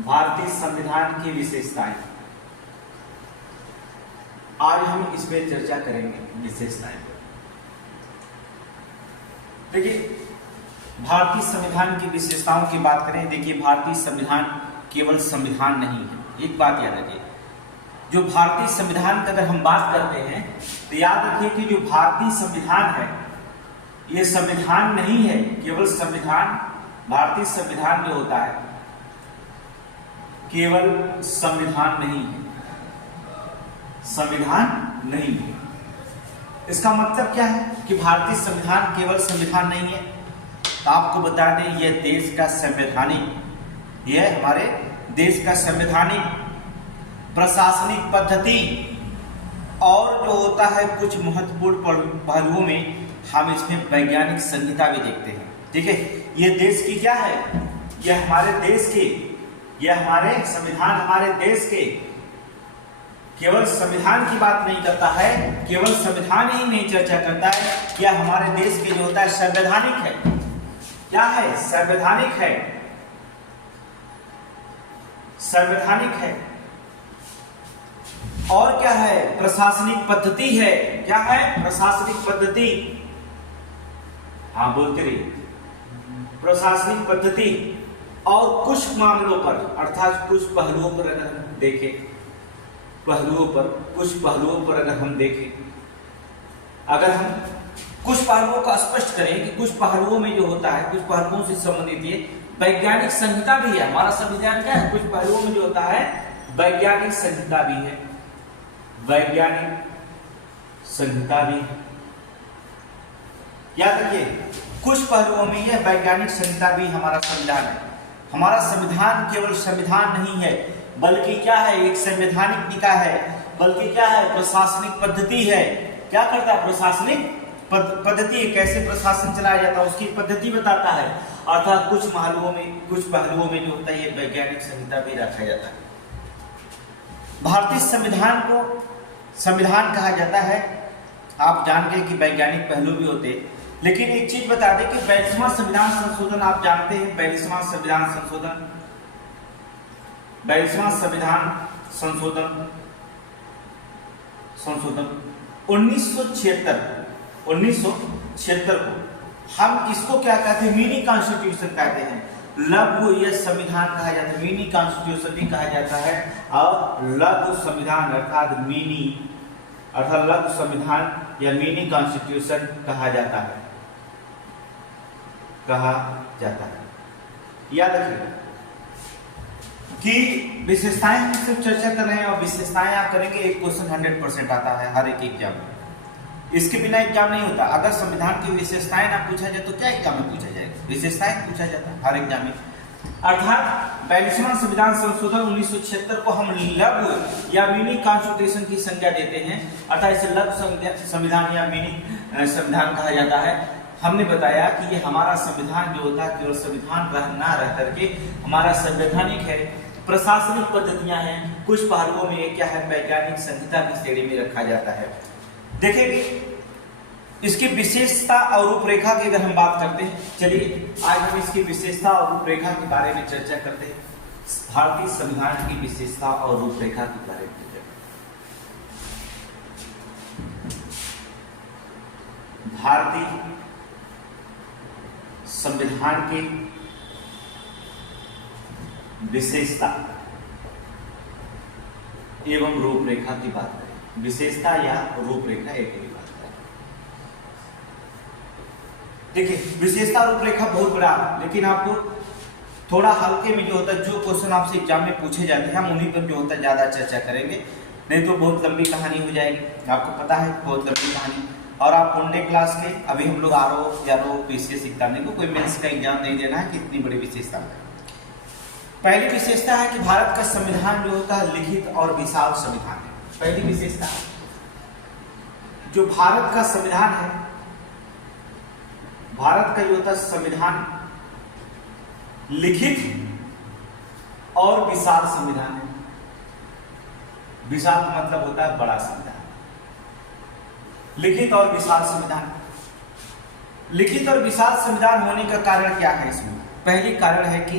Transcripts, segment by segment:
भारतीय संविधान की विशेषताएं। आज हम इस पे चर्चा करेंगे विशेषताएं। देखिए, भारतीय संविधान की विशेषताओं की बात करें। देखिए, भारतीय संविधान केवल संविधान नहीं है। एक बात याद रखिए, जो भारतीय संविधान की अगर हम बात करते हैं तो याद रखिए कि जो भारतीय संविधान है ये संविधान नहीं है, केवल संविधान। भारतीय संविधान जो होता है केवल संविधान नहीं है, संविधान नहीं है। इसका मतलब क्या है कि भारतीय संविधान केवल संविधान नहीं है। तो आपको बता दें, यह देश का संवैधानिक, यह हमारे देश का संवैधानिक प्रशासनिक पद्धति और जो होता है कुछ महत्वपूर्ण पहलुओं में हम इसमें वैज्ञानिक संहिता भी देखते हैं। ठीक है, ये देश की क्या है, यह हमारे देश के, यह हमारे संविधान हमारे देश के केवल संविधान की बात नहीं करता है, केवल संविधान ही नहीं चर्चा करता है, यह हमारे देश के जो होता है संवैधानिक है। क्या है? संवैधानिक है, संवैधानिक है। और क्या है? प्रशासनिक पद्धति है। क्या है? प्रशासनिक पद्धति। हाँ, बोलते रहिए। प्रशासनिक पद्धति और कुछ मामलों पर अर्थात कुछ पहलुओं पर अगर हम देखें, पहलुओं पर, कुछ पहलुओं पर अगर हम देखें, अगर हम कुछ पहलुओं का स्पष्ट करें कि कुछ पहलुओं में जो होता है, कुछ पहलुओं से संबंधित ये वैज्ञानिक संहिता भी है। हमारा संविधान क्या है? कुछ पहलुओं में जो होता है वैज्ञानिक संहिता भी है, वैज्ञानिक संहिता भी है। याद रखिए, कुछ पहलुओं में यह वैज्ञानिक संहिता भी हमारा संविधान है। हमारा संविधान केवल संविधान नहीं है, बल्कि क्या है? एक संवैधानिक निकाय है, बल्कि क्या है? प्रशासनिक पद्धति है। क्या करता है? प्रशासनिक पद्धति, कैसे प्रशासन चलाया जाता है उसकी पद्धति बताता है। अर्थात कुछ पहलुओं में जो होता है ये वैज्ञानिक संहिता भी रखा जाता है। भारतीय संविधान को संविधान कहा जाता है। आप जान गए कि वैज्ञानिक पहलू भी होते हैं, लेकिन एक चीज बता दें कि 42वां संविधान संशोधन आप जानते हैं, 42वां संविधान संशोधन, 42वां संविधान संशोधन 1976 को हम इसको क्या कहते हैं? मिनी कॉन्स्टिट्यूशन कहते हैं। लघु यह संविधान कहा जाता है, मिनी कॉन्स्टिट्यूशन भी कहा जाता है। और लघु संविधान अर्थात लघु संविधान या मिनी कॉन्स्टिट्यूशन कहा जाता है, याद रखिएगा कि विशेषताएं हम सिर्फ चर्चा कर रहे हैं और विशेषताएं आप करेंगे। एक क्वेश्चन 100% आता है हर एक एग्जाम में, इसके बिना एग्जाम नहीं होता। अगर संविधान की विशेषताएं ना पूछा जाए तो क्या एग्जाम में पूछा जाएगा? विशेषताएं पूछा जाता है हर एग्जाम में। अर्थात 42वां संविधान संशोधन 1976 को हम लघु या मिनी कॉन्स्टिट्यूशन की संज्ञा देते हैं। अर्थात इसे लघु संविधान या मिनी संविधान कहा जाता है। हमने बताया कि ये हमारा संविधान जो होता है केवल संविधान ना रह करके हमारा संवैधानिक है, प्रशासनिक पद्धतियां हैं, कुछ पहलुओं में क्या है? वैज्ञानिक संहिता की श्रेणी में रखा जाता है। देखेंगे इसकी विशेषता और रूपरेखा की aगर हम बात करते हैं, चलिए आज हम इसकी विशेषता और रूपरेखा के बारे में चर्चा करते हैं। भारतीय संविधान की विशेषता और रूपरेखा के बारे में भारतीय संविधान की विशेषता एवं रूपरेखा की बात करें। विशेषता या रूपरेखा एक ही बात करें। देखिए, विशेषता रूपरेखा बहुत बड़ा, लेकिन आपको थोड़ा हल्के में जो होता है, जो क्वेश्चन आपसे एग्जाम में पूछे जाते हैं हम उन्हीं पर जो होता है ज्यादा चर्चा करेंगे, नहीं तो बहुत लंबी कहानी हो जाएगी। आपको पता है बहुत लंबी कहानी। और आप ओनडे क्लास के अभी हम लोग आरओ पीसीएस एग्जाम को कोई मेंस का एग्जाम नहीं देना है कि इतनी बड़ी विशेषता है। पहली विशेषता है कि भारत का संविधान जो होता है लिखित और विशाल संविधान है। पहली विशेषता जो भारत का संविधान है, भारत का जो होता है संविधान लिखित और विशाल संविधान है। विशाल मतलब होता है बड़ा संविधान। लिखित और विशाल संविधान, लिखित और विशाल संविधान होने का कारण क्या है? इसमें पहली कारण है कि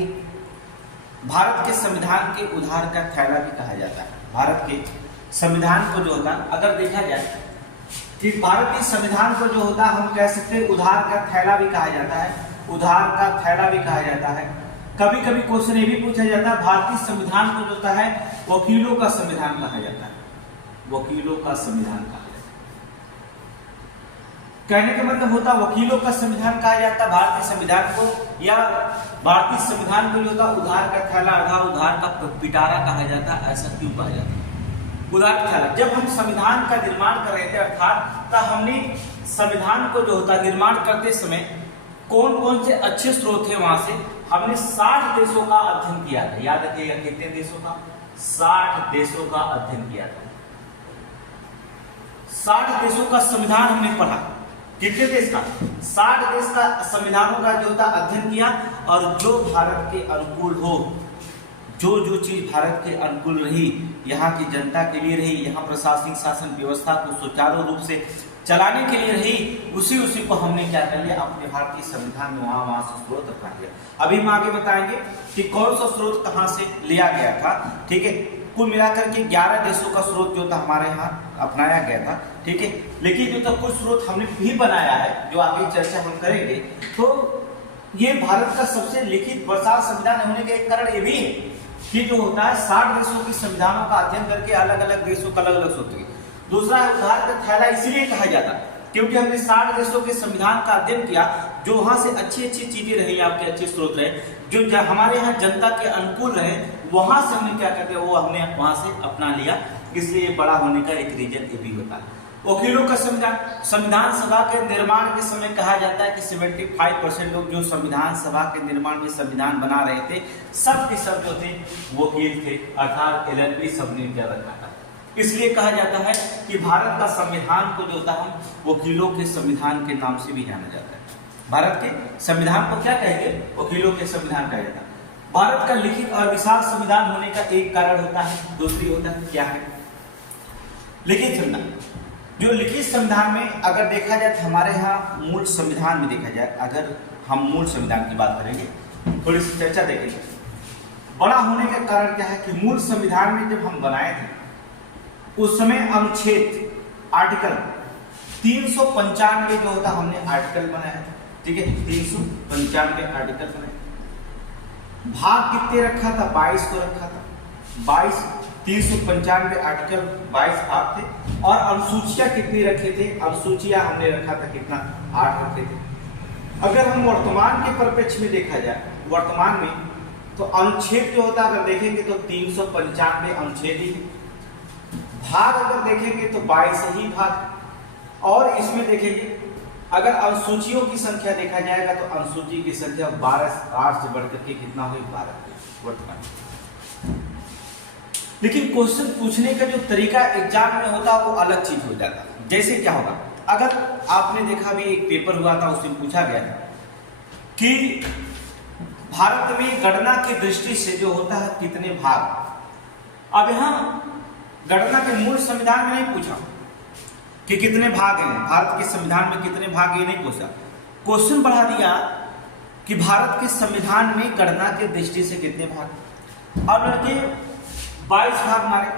भारत के संविधान के उधार का थैला भी कहा जाता है। भारत के संविधान को जो होता है, अगर देखा जाए कि भारतीय संविधान को जो होता है हम कह सकते हैं उधार का थैला भी कहा जाता है, उधार का थैला भी कहा जाता है। कभी कभी क्वेश्चन ये भी पूछा जाता है भारतीय संविधान को जो होता है वकीलों का संविधान कहा जाता है, वकीलों का संविधान कहा जाता है। कहने का मतलब होता है वकीलों का संविधान कहा जाता है भारतीय संविधान को, या भारतीय संविधान को जो होता उधार का थैला अर्थात उधार का पिटारा कहा जाता है। ऐसा क्यों कहा जाता है उधार का थैला? जब हम संविधान का निर्माण कर रहे थे अर्थात तब हमने संविधान को जो होता निर्माण करते समय कौन कौन से अच्छे स्रोत थे वहां से हमने 60 देशों का अध्ययन किया था। याद रखिएगा कितने देशों का? 60 देशों का अध्ययन किया था। 60 देशों का संविधान हमने पढ़ा। कितने देश का? 60 देश का संविधानों का जो होता अध्ययन किया, और जो भारत के अनुकूल हो, जो चीज भारत के अनुकूल रही, यहाँ की जनता के लिए रही, यहाँ प्रशासनिक शासन व्यवस्था को सुचारू रूप से चलाने के लिए रही, उसी को हमने क्या कर लिया अपने भारतीय संविधान में वहां से स्रोत रखा गया। अभी हम आगे बताएंगे कि कौन सा स्रोत कहां से लिया गया था। ठीक है, कुल मिलाकर के 11 देशों का स्रोत जो था हमारे यहाँ अपनाया गया था। ठीक है, लेकिन जो था कुछ स्रोत हमने भी बनाया है जो आगे चर्चा हम करेंगे। तो ये भारत का सबसे लिखित वर्षा संविधान होने का एक कारण ये भी है कि जो होता है 60 देशों के संविधानों का अध्ययन करके अलग अलग देशों का अलग अलग स्रोत है। दूसरा है उधार का थैला इसलिए कहा जाता क्योंकि हमने 60 देशों के संविधान का अध्ययन किया, जो वहां से अच्छी अच्छी चीजें रही, आपके अच्छे स्रोत रहे, जो हमारे यहाँ जनता के अनुकूल रहे, वहां से हमने क्या करते वो हमने वहां से अपना लिया। इसलिए बड़ा होने का एक रीजन ये भी होता है। वकीलों का संविधान, संविधान सभा के निर्माण के समय कहा जाता है कि 75% लोग जो संविधान सभा के निर्माण में संविधान बना रहे थे सब के सब जो थे वकील थे, अर्थात LLB सबने क्या रखा था। इसलिए कहा जाता है कि भारत का संविधान को जो होता है वकीलों के संविधान के नाम से भी जाना जाता है। भारत के संविधान को क्या कहेंगे? वकीलों के संविधान कहा जाता है। भारत का लिखित और विशाल संविधान होने का एक कारण होता है, दूसरी होता है क्या है? लिखित संविधान। जो लिखित संविधान में अगर देखा जाए तो हमारे यहाँ मूल संविधान में देखा जाए, अगर हम मूल संविधान की बात करेंगे, थोड़ी सी चर्चा देखेंगे। बड़ा होने का कारण क्या है कि मूल संविधान में जब हम बनाए थे उस समय अनुच्छेद आर्टिकल 395 जो होता हमने आर्टिकल बनाया था। ठीक है, 395 आर्टिकल बनाए। भाग कितने रखा था? 22 को रखा था। 22 395 आर्टिकल 22 भाग थे। और अनुसूचियां कितनी रखे थे? अनुसूचियां हमने रखा था कितना? 8 रखे थे। अगर हम वर्तमान के परिप्रेक्ष्य में देखा जाए, वर्तमान में तो अनुच्छेद जो होता अगर देखेंगे तो 395 अनुच्छेद ही, भाग अगर देखेंगे तो 22 ही भाग, और इसमें देखेंगे अगर अनुसूचियों की संख्या देखा जाएगा तो अनुसूची की संख्या 12, 8 से बढ़कर के कितना हुई? 12 वर्तमान। लेकिन क्वेश्चन पूछने का जो तरीका एग्जाम में होता है वो अलग चीज हो जाता है। जैसे क्या होगा, अगर आपने देखा भी एक पेपर हुआ था उसमें पूछा गया कि भारत में गणना की दृष्टि से जो होता है कितने भाग। अब यहाँ गणना के मूल संविधान में नहीं पूछा कि कितने भाग हैं, भारत के संविधान में कितने भाग, ये नहीं पूछा। क्वेश्चन बढ़ा दिया कि भारत के संविधान में गणना के दृष्टि से कितने भाग। अब लड़के 22 भाग मारे,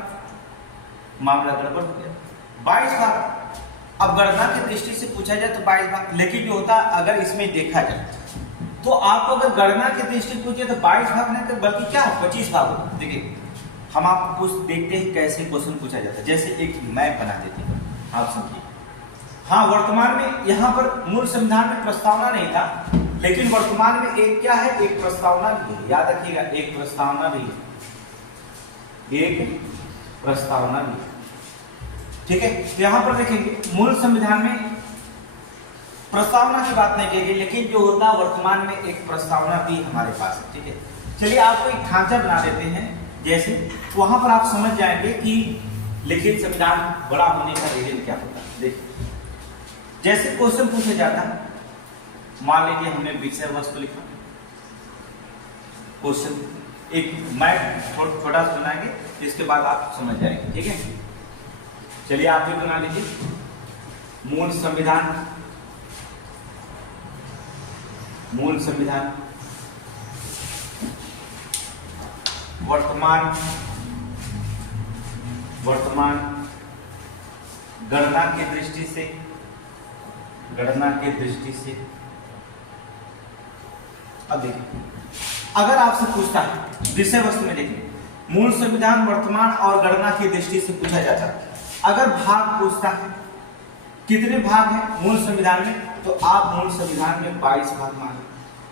मामला गड़बड़ हो गया। 22 भाग। अब गणना की दृष्टि से पूछा जाए तो 22 भाग, लेकिन जो होता अगर इसमें देखा जाए तो आप अगर गणना की दृष्टि पूछे तो 22 भाग नहीं तो बल्कि क्या 25 भाग होगा। देखिए हम आपको कुछ देखते हैं कैसे क्वेश्चन पूछा जाता है। जैसे एक मैप बना देते हैं, आप समझिए। हाँ, वर्तमान में यहाँ पर मूल संविधान में प्रस्तावना नहीं था, लेकिन वर्तमान में एक क्या है? एक प्रस्तावना भी है। याद रखिएगा, एक प्रस्तावना भी है, एक प्रस्तावना भी है। ठीक है, तो यहाँ पर देखेंगे मूल संविधान में प्रस्तावना की बात नहीं कहेगी, लेकिन जो होता है वर्तमान में एक प्रस्तावना भी हमारे पास है। ठीक है, चलिए आपको एक ढांचा बना देते हैं, जैसे वहां पर आप समझ जाएंगे कि लिखित संविधान बड़ा होने का रीजन क्या होता है। देखिए जैसे क्वेश्चन पूछा जाता है, मान लीजिए हमने विषय वस्तु लिखा, क्वेश्चन एक मैप छोटा सा बनाएंगे, इसके बाद आप समझ जाएंगे। ठीक है, चलिए आप भी बना लीजिए। मूल संविधान, मूल संविधान वर्तमान गणना की दृष्टि से अब देखिए, अगर आपसे पूछता है विषय वस्तु में देखिए, मूल संविधान वर्तमान और गणना की दृष्टि से पूछा जाता है। अगर भाग पूछता है कितने भाग हैं मूल संविधान में, तो आप मूल संविधान में 22 भाग माने।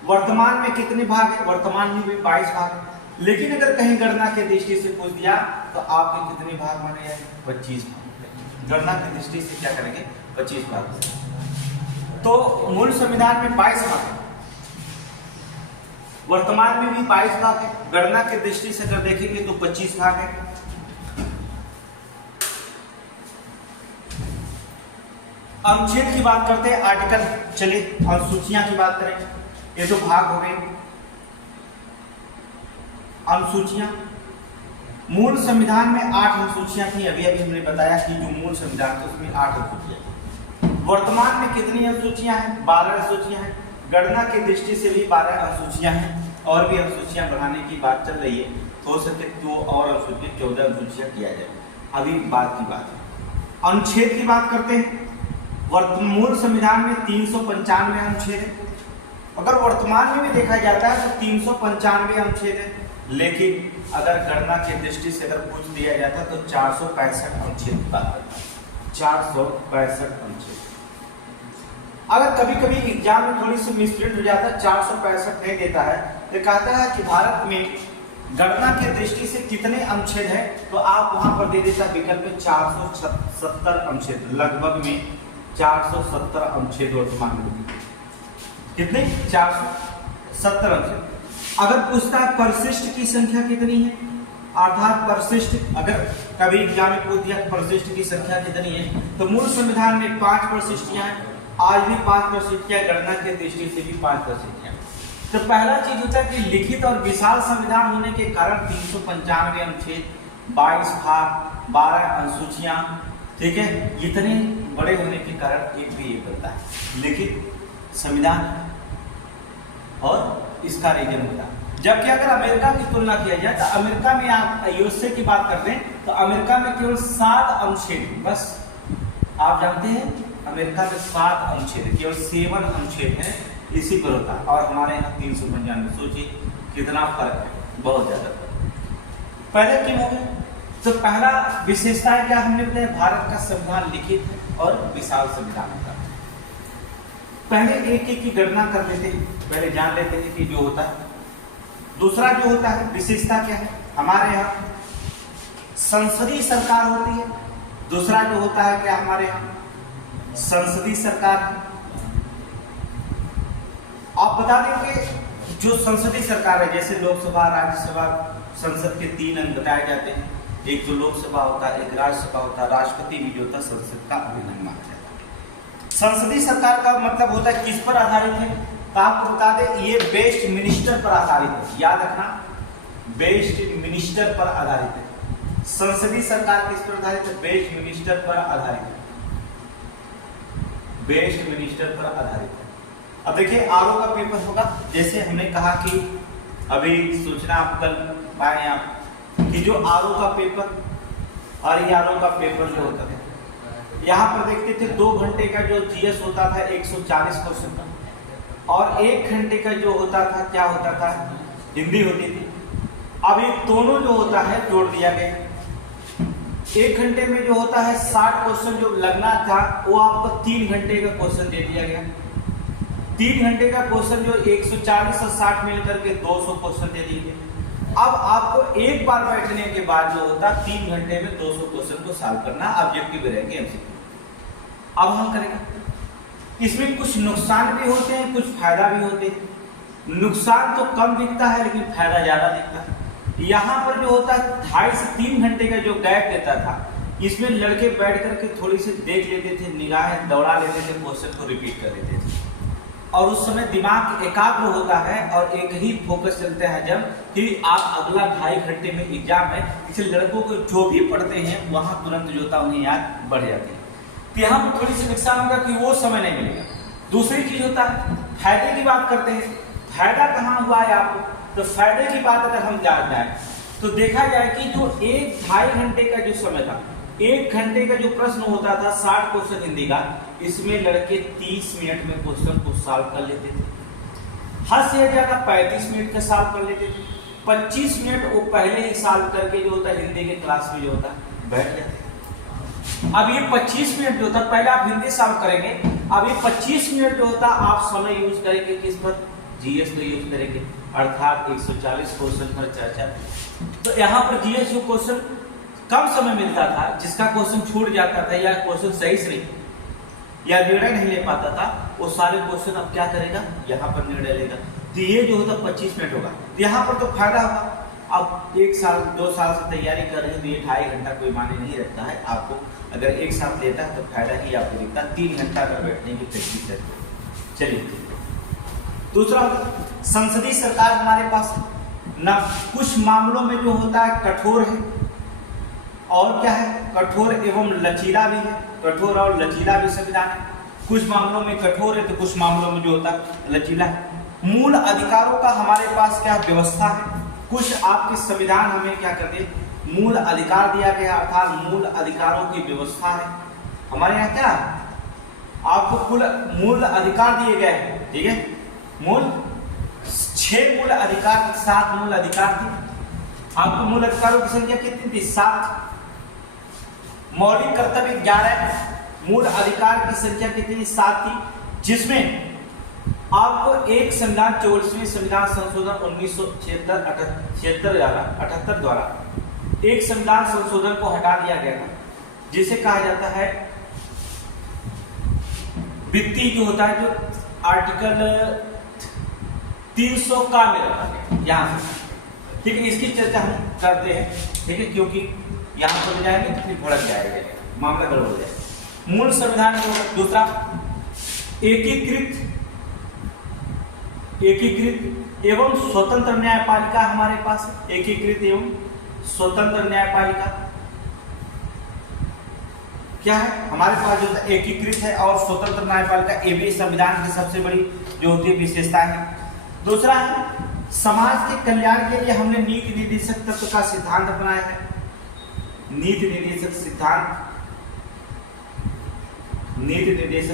वर्तमान में कितने भाग हैं, वर्तमान में भी 22 भाग हैं। लेकिन अगर कहीं गणना की दृष्टि से पूछ दिया तो आपके कितने भाग माने जाएंगे, 25 भाग। गणना की दृष्टि से क्या करेंगे, 25 भाग। तो मूल संविधान में 22 भाग है, वर्तमान में भी 22 भाग है, गणना की दृष्टि से अगर देखेंगे तो 25 भाग है। अनुच्छेद की बात करते हैं, आर्टिकल। चलिए अनुसूचियां की बात करें। ये तो भाग हो गए अनुसूचियां। मूल संविधान में 8 अनुसूचियां थी, अभी हमने बताया कि जो मूल संविधान था उसमें 8 अनुसूचियां। वर्तमान में कितनी अनुसूचियां हैं, 12 अनुसूचियां हैं। गणना की दृष्टि से भी 12 अनुसूचियां हैं, और भी अनुसूचियां बढ़ाने की बात चल रही है। हो सके तो और अनुसूचियां 14 अनुसूचियां किया जाए, अभी बात की बात है। अनुच्छेद की बात करते हैं। मूल संविधान में 395 अनुच्छेद है। अगर वर्तमान में भी देखा जाता है तो 395 अनुच्छेद है, लेकिन अगर गणना की दृष्टि से अगर पूछ दिया जाता तो 465 अनुच्छेद की बात करता है। 465 अनुच्छेद। अगर कभी कभी एग्जाम में थोड़ी सी मिसप्रिंट हो जाता है, 465 नहीं देता है, तो कहता है कि भारत में गणना की दृष्टि से कितने अनुच्छेद है, तो आप वहां पर दे देता विकल्प में 470 अनुच्छेद। लगभग में 470 अनुच्छेद वर्तमान में। कितने, 470 अनुच्छेद। अगर पूछता है परिशिष्ट की संख्या कितनी है, अर्थात परिशिष्ट, अगर कभी एग्जाम में पूछ दिया परिशिष्ट की संख्या कितनी है, तो मूल संविधान में 5 परिशिष्टियां हैं, आज भी 5 परिशिष्टियां, गणना की दृष्टि से भी 5 परिशिष्टियां। तो पहला चीज होता है कि लिखित और विशाल संविधान होने के कारण 395 अनुच्छेद, 22 भाग, 12 अनुसूचियां, ठीक है। इतने बड़े होने के कारण एक भी ये बनता है लिखित संविधान और इसका रीजन होता है। जबकि अगर अमेरिका की तुलना किया जाए तो अमेरिका में आप यूएसए की बात करते हैं तो अमेरिका में केवल 7 अनुच्छेद, बस आप जानते हैं अमेरिका में 7 अनुच्छेद, केवल 7 अनुच्छेद है, इसी पर होता है। और हमारे यहाँ 395। सोचिए कितना फर्क है, बहुत ज्यादा फर्क। पहले क्यों हो गया, तो पहला विशेषता क्या हमने बताया, भारत का संविधान लिखित है और विशाल संविधान होता है। पहले एक एक की गणना कर लेते हैं, पहले जान लेते हैं कि जो होता है। दूसरा जो होता है विशेषता क्या है, हमारे यहाँ संसदीय सरकार होती है। दूसरा जो होता है क्या, हमारे यहाँ संसदीय सरकार है। आप बता दें कि जो संसदीय सरकार है, जैसे लोकसभा, राज्यसभा, संसद के 3 अंग बताए जाते हैं। एक तो लोकसभा होता है, एक राज्यसभा होता है, राष्ट्रपति भी जो होता है संसद का अभिन्न माना जाता है। संसदीय सरकार का मतलब होता है किस पर आधारित है, तो आपको बता दें ये बेस्ट मिनिस्टर पर आधारित है। याद रखना, बेस्ट मिनिस्टर पर आधारित है। संसदीय सरकार किस पर आधारित है, बेस्ट मिनिस्टर पर आधारित है, बेस्ट मिनिस्टर पर आधारित है। अब देखिए आरओ का पेपर होगा, जैसे हमने कहा कि अभी सूचना आप कल पाए आप कि जो आरओ का पेपर और ये आरओ का पेपर जो होता है, यहाँ पर देखते थे 2 घंटे का जो जीएस होता था 140 क्वेश्चन का, और 1 घंटे का जो होता था क्या होता था, हिंदी होती थी। अब ये दोनों जो होता है जोड़ दिया गया। 1 घंटे में जो होता है 60 क्वेश्चन जो लगना था वो आपको 3 घंटे का क्वेश्चन दे दिया गया। 3 घंटे का क्वेश्चन जो 140 और 60 मिलकर के 200 क्वेश्चन दे दिए। अब आपको एक बार बैठने के बाद जो होता 3 घंटे में 200 क्वेश्चन को सॉल्व करना, ऑब्जेक्टिव रहेंगे एमसीक्यू। अब हम करेंगे। इसमें कुछ नुकसान भी होते हैं, कुछ फायदा भी होते हैं। नुकसान तो कम दिखता है लेकिन फायदा ज्यादा दिखता है। यहाँ पर जो होता है 2.5 से 3 घंटे का जो गैप देता था, इसमें लड़के बैठ करके थोड़ी सी देख लेते थे, निगाहें दौड़ा लेते थे, क्वेश्चन को रिपीट कर लेते थे, और उस समय दिमाग एकाग्र होता है और एक ही फोकस चलता है जब कि आप अगला 2.5 घंटे में एग्जाम है। इसलिए लड़कों को जो भी पढ़ते हैं वहां तुरंत जो होता है उन्हें याद बढ़ जाती है। तो यहाँ पर थोड़ी सी नुकसान होगा कि वो समय नहीं मिलेगा। दूसरी चीज होता है फायदे की बात करते हैं। फायदा कहाँ हुआ है आपको, तो फायदे की बात अगर हम जान जाए तो देखा जाए कि जो 1-2.5 घंटे का जो समय था, 1 घंटे का जो प्रश्न होता था 60 क्वेश्चन हिंदी का, इसमें लड़के 30 मिनट में क्वेश्चन को सॉल्व कर लेते थे। हद से ज्यादा 35 मिनट का सॉल्व कर लेते थे। 25 मिनट वो पहले ही सॉल्व करके जो होता है हिंदी के क्लास में जो होता है बैठ जाते। अब ये 25 मिनट जो होता है, पहले आप हिंदी सॉल्व करेंगे, अब ये 25 मिनट जो होता है आप समय यूज करेंगे किस पर? जीएस को यूज करेंगे, अर्थात 140 क्वेश्चन पर चर्चा। तो यहाँ पर जीएस जो क्वेश्चन कम समय मिलता था, जिसका क्वेश्चन छूट जाता था या क्वेश्चन सही से नहीं या निर्णय नहीं ले पाता था, वो सारे क्वेश्चन अब क्या करेगा? यहाँ पर निर्णय लेगा। तो ये जो होता 25 मिनट होगा। तो यहाँ पर तो फायदा होगा। अब 1 साल 2 साल से तैयारी कर रहे हैं तो ये 2.5 घंटा कोई माने नहीं रखता है। आपको अगर 1 साल लेता है तो फायदा ही आपको दिखता है। 3 घंटा अगर बैठने की प्रैक्टिस है। चलिए दूसरा होता संसदीय सरकार हमारे पास ना, कुछ मामलों में जो होता है कठोर है और क्या है? कठोर एवं लचीला भी है। कठोर और लचीला भी संविधान है। कुछ मामलों में कठोर है तो कुछ मामलों में जो होता है लचीला है। मूल अधिकारों का हमारे पास क्या व्यवस्था है? कुछ आपके संविधान हमें क्या करते हैं? मूल अधिकार दिया गया, अर्थात मूल अधिकारों की व्यवस्था है। हमारे यहाँ क्या आपको कुल मूल अधिकार दिए गए हैं, ठीक है? 6 मूल अधिकार, 7 मूल अधिकार थे। आपको मूल अधिकारों की संख्या कितनी थी? 7। मौलिक कर्तव्य 11, मूल अधिकार की संख्या कितनी? 7 थी, जिसमें आपको एक संविधान 44वें संविधान संशोधन 1978 द्वारा एक संविधान संशोधन को हटा दिया गया था, जिसे कहा जाता है वित्तीय जो होता है, जो आर्टिकल 300 का में रखा गया यहाँ से, ठीक है? इसकी चर्चा हम करते हैं, ठीक है? क्योंकि यहाँ पर जाएंगे तो फिर भड़क जाएगा, मामला गड़बड़ हो जाएगा। मूल संविधान को दूसरा एकीकृत एवं स्वतंत्र न्यायपालिका हमारे पास है। एकीकृत एवं स्वतंत्र न्यायपालिका क्या है? हमारे पास जो एकीकृत है और स्वतंत्र न्यायपालिका, ये भी संविधान की सबसे बड़ी जो होती है विशेषता है। दूसरा है समाज के कल्याण के लिए हमने नीति निर्देशक तत्व का सिद्धांत अपनाया है। नीति निर्देशक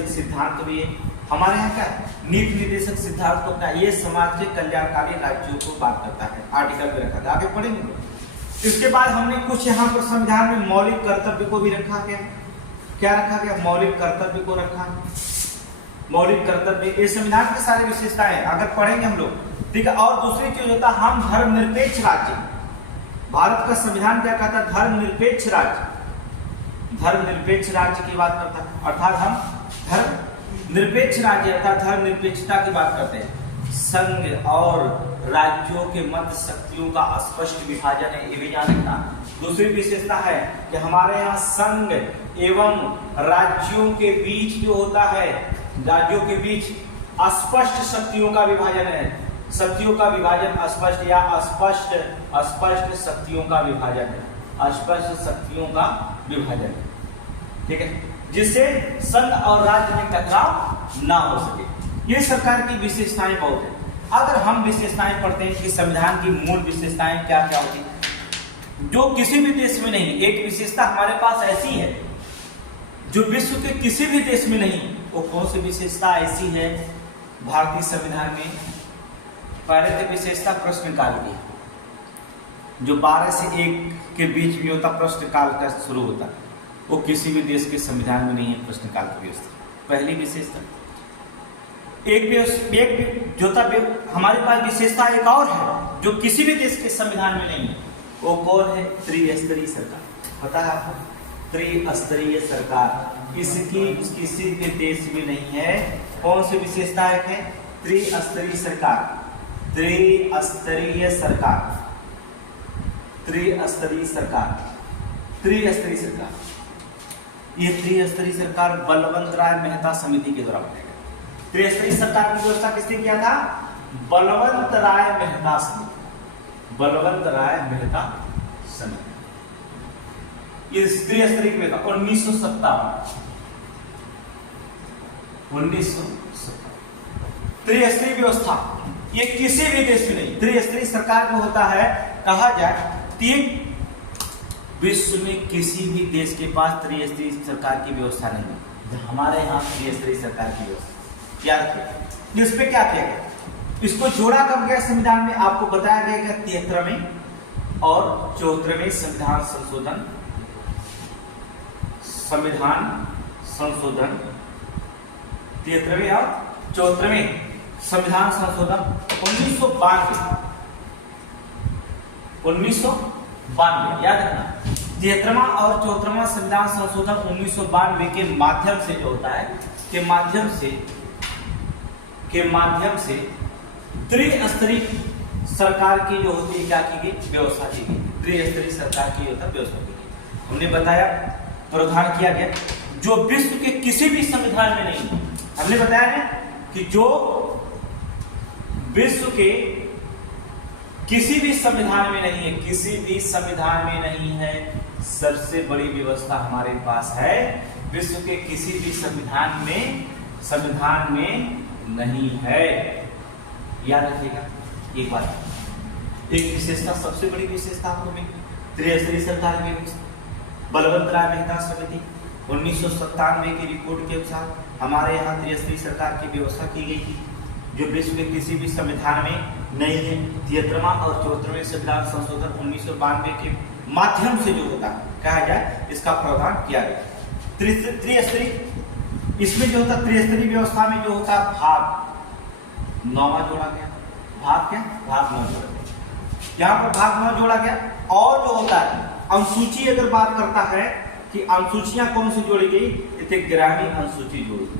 सिद्धांत भी है हमारे यहाँ क्या? नीति निर्देशक सिद्धांत को अपना, ये समाज के कल्याणकारी राज्यों को बात करता है। आर्टिकल में रखा था, आगे पढ़ेंगे। इसके बाद हमने कुछ यहाँ पर संविधान में मौलिक कर्तव्य को भी रखा गया। क्या रखा गया? मौलिक कर्तव्य को रखा। मौलिक कर्तव्य ये संविधान की सारी विशेषताएं अगर पढ़ेंगे हम लोग, ठीक है? और दूसरी चीज होता है हम धर्मनिरपेक्ष राज्य। भारत का संविधान क्या कहता है? धर्मनिरपेक्ष राज्य। धर्मनिरपेक्ष राज्य की बात करता है, अर्थात हम धर्मनिरपेक्ष राज्य अर्थात धर्मनिरपेक्षता की बात करते हैं। संघ और राज्यों के मध्य शक्तियों का स्पष्ट विभाजन है, ये भी जान रखना। दूसरी विशेषता है कि हमारे यहाँ संघ एवं राज्यों के बीच जो होता है, राज्यों के बीच अस्पष्ट शक्तियों का विभाजन है। शक्तियों का विभाजन अस्पष्ट या अस्पष्ट शक्तियों का विभाजन है। अस्पष्ट शक्तियों का विभाजन, ठीक है? जिससे संघ और राज्य में टकराव ना हो सके। ये सरकार की विशेषताएं बहुत है। अगर हम विशेषताएं पढ़ते हैं कि संविधान की मूल विशेषताएं क्या क्या होती है, जो किसी भी देश में नहीं। एक विशेषता हमारे पास ऐसी है जो विश्व के किसी भी देश में नहीं। वो कौन सी विशेषता ऐसी है? भारतीय संविधान में पहले तो विशेषता प्रश्नकाल की, जो 12 से 1 के बीच में होता, प्रश्नकाल का शुरू होता, वो किसी भी देश के संविधान में नहीं है। प्रश्नकाल की व्यवस्था पहली विशेषता। एक जो था हमारे पास विशेषता एक और है जो किसी भी देश के संविधान में नहीं है। वो कौन है? त्रिस्तरीय सरकार। पता है आपको? त्रिस्तरीय सरकार इसकी किसी भी देश में नहीं है। कौन सी विशेषता है? त्रिस्तरीय सरकार। त्रिस्तरीय सरकार, त्रिस्तरीय सरकार, त्रिस्तरीय सरकार। ये त्रिस्तरीय सरकार बलवंत राय मेहता समिति के द्वारा बनाई गई। त्रिस्तरीय सरकार की व्यवस्था किसने किया था? बलवंत राय मेहता समिति। बलवंत राय मेहता समिति। ये त्रिस्तरीय में था 1957। त्रिस्तरीय व्यवस्था ये किसी भी देश में नहीं। त्रिस्तरीय सरकार में होता है, कहा जाए तीन, विश्व में किसी भी देश के पास त्रिस्तरीय सरकार की व्यवस्था नहीं है, हमारे यहाँ त्रिस्तरीय सरकार की व्यवस्था। याद रखिए इस पे क्या किया गया, इसको जोड़ा कब गया संविधान में, आपको बताया गया कि 73वें और 74वें संविधान संशोधन 73वें और 74वें संविधान संशोधन 1992 याद रखना। 73वां और 74वां संविधान संशोधन 1992 के माध्यम से जो होता है के माध्यम से त्रिस्तरीय सरकार की जो होती है क्या की गई, व्यवस्था की गई। त्रिस्तरीय सरकार की होता व्यवस्था की गई। हमने बताया प्रावधान किया गया जो विश्व के किसी भी संविधान में नहीं है। हमने बताया है कि जो विश्व के किसी भी संविधान में नहीं है, किसी भी संविधान में नहीं है, सबसे बड़ी व्यवस्था हमारे पास है, विश्व के किसी भी संविधान में नहीं है। याद रखिएगा एक बात, एक विशेषता, सबसे बड़ी विशेषता आपको मिली त्रिस्तरीय सरकार की व्यवस्था। बलवंत राय मेहता समिति 1997 की रिपोर्ट के अनुसार हमारे यहाँ त्रिस्तरीय सरकार की व्यवस्था की गई थी जो विश्व के किसी भी संविधान में नहीं है। 73वां और 74वें संविधान संशोधन 1992 के माध्यम से जो होता कहा जाए इसका प्रावधान किया गया। त्रिस्तरीय इसमें जो होता त्रिस्तरीय व्यवस्था में जो होता भाग 9वां जोड़ा गया। भाग 9 जोड़ा गया। यहाँ पर भाग 9 जोड़ा गया। और जो होता है अनुसूची, अगर बात करता है कि अनुसूचियां कौन सी जोड़ी गई, इतने 11वीं अनुसूची जोड़ी गई।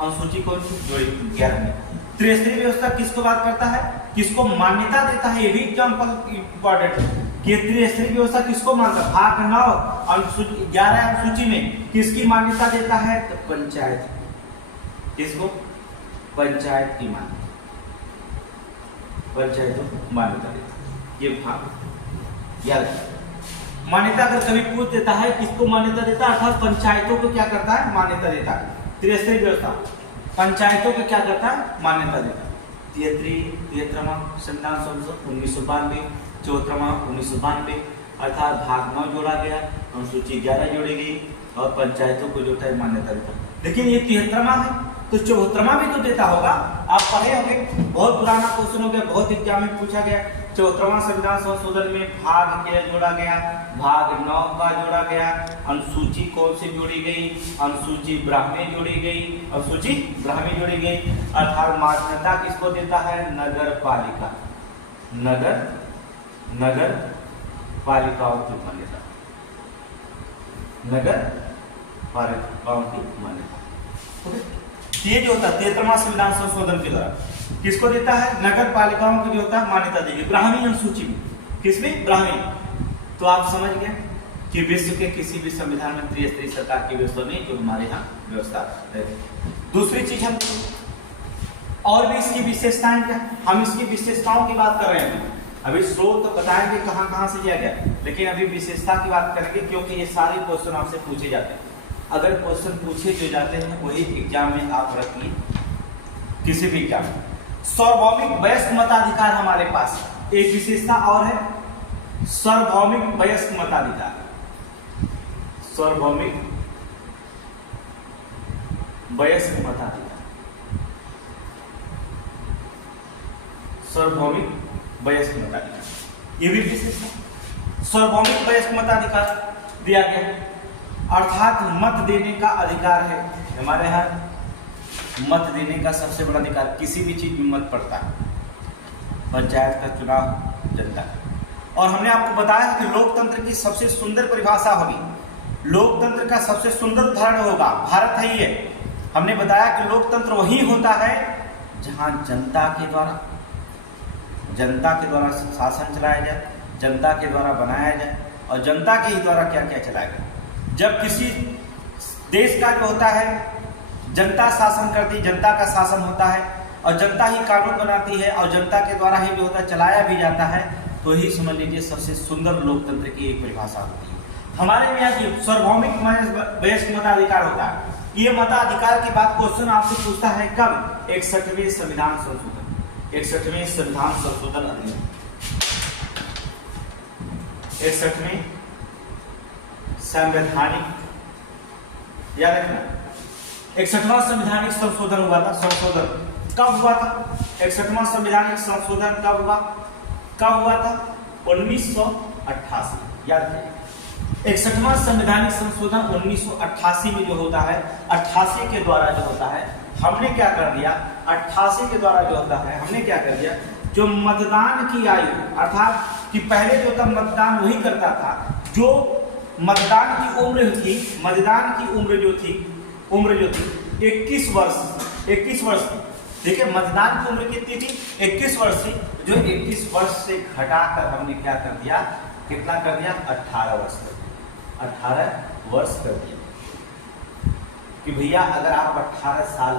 अनुसूची कौन सी जोड़ी, 11वीं। त्रिस्तरीय व्यवस्था किसको बात करता है, किसको मान्यता देता है, ये भी एग्जाम्पल इंपॉर्टेंट है कि त्रिस्तरीय व्यवस्था किसको मानता है। भाग 9 11 अनुसूची में किसकी मान्यता देता है, तो पंचायत। किसको, पंचायत की मान्यता, पंचायतों को मान्यता देता है। ये भाग याद, मान्यता अगर कभी पूछ देता है किसको मान्यता देता है, अर्थात पंचायतों को क्या करता है, मान्यता देता है। त्रिस्तरीय व्यवस्था पंचायतों को क्या करता है, मान्यता देता है। 73वां संविधान संशोधन 1992, 74वां 1992, अर्थात भाग 9 जोड़ा गया, अनुसूची 11 जोड़ी गई और पंचायतों को जो है मान्यता देता। लेकिन ये 73वां है तो 74वां भी तो देता होगा। आप पढ़े होंगे, बहुत पुराना क्वेश्चन हो गया, बहुत एग्जाम में पूछा गया। 74वां संविधान संशोधन में भाग क्या जोड़ा गया, भाग 9 का जोड़ा गया। अनुसूची कौन सी जोड़ी गई, अनुसूची ब्राह्मणी जोड़ी गई, अनुसूची ब्राह्मणी जोड़ी गई। अर्थात मान्यता किसको देता है, नगर पालिका, नगर पालिकाओं की मान्यता, नगर पालिकाओं की मान्यता। ये जो होता है 73वां संविधान संशोधन के द्वारा किसको देता है, नगर पालिकाओं को जो होता है मान्यता देगी। ब्राह्मणी अनुसूची में, किसमें, ब्राह्मणी। तो आप समझ गए कि विश्व के किसी भी संविधान में त्रिस्तरीय सरकार की व्यवस्था नहीं, जो हमारे यहाँ व्यवस्था है। दूसरी चीज हम और भी इसकी विशेषताएं क्या, हम इसकी विशेषताओं की बात कर रहे हैं। अभी स्रोत तो बताएंगे कहाँ से लिया गया, लेकिन अभी विशेषता की बात करेंगे क्योंकि ये सारे क्वेश्चन आपसे पूछे जाते हैं। अगर क्वेश्चन पूछे जो जाते हैं वही एग्जाम में आप रखिए, किसी भी एग्जाम में। सार्वभौमिक वयस्क मताधिकार हमारे पास एक विशेषता और है, सार्वभौमिक वयस्क मताधिकार। सार्वभौमिक वयस्क मताधिकार, सार्वभौमिक वयस्क मताधिकार, ये भी विशेषता। सार्वभौमिक वयस्क मताधिकार दिया गया, अर्थात मत देने का अधिकार है। हमारे यहाँ मत देने का सबसे बड़ा अधिकार, किसी भी चीज में मत पड़ता है, पंचायत का चुनाव जनता। और हमने आपको बताया कि लोकतंत्र की सबसे सुंदर परिभाषा होगी, लोकतंत्र का सबसे सुंदर उदाहरण होगा भारत है। ये हमने बताया कि लोकतंत्र वही होता है जहां जनता के द्वारा शासन चलाया जाए, जनता के द्वारा बनाया जाए और जनता के ही द्वारा क्या क्या चलाया जाए। जब किसी देश का जो होता है जनता शासन करती, जनता का शासन होता है और जनता ही कानून बनाती है और जनता के द्वारा ही जो होता है चलाया भी जाता है, तो ही समझ लीजिए सबसे सुंदर लोकतंत्र की एक परिभाषा होती है। हमारे में यहाँ सार्वभौमिक वयस्क मताधिकार होता है। ये मताधिकार की बात क्वेश्चन आपसे पूछता है कब, 61वें संविधान संशोधन, 61वें संविधान संशोधन अधिनियम, 61वें संवैधानिक, याद रखना 61वां संवैधानिक संशोधन हुआ था। संशोधन कब हुआ था? 61वां संवैधानिक संशोधन कब हुआ था? 1988, याद रखिए 61वां संवैधानिक संशोधन 1988 में जो होता है, 88 के द्वारा जो होता है हमने क्या कर दिया, 88 के द्वारा जो होता है हमने क्या कर दिया, जो मतदान की आयु, अर्थात कि पहले जो था मतदान वही करता था जो मतदान की उम्र थी, मतदान की उम्र जो थी 21 वर्ष थी। देखिए मतदान की उम्र कितनी थी? 21 वर्ष थी। जो 21 वर्ष से घटाकर हमने क्या कर दिया, कितना कर दिया? 18 वर्ष कर दिया। 18 वर्ष कर दिया कि भैया अगर आप 18 साल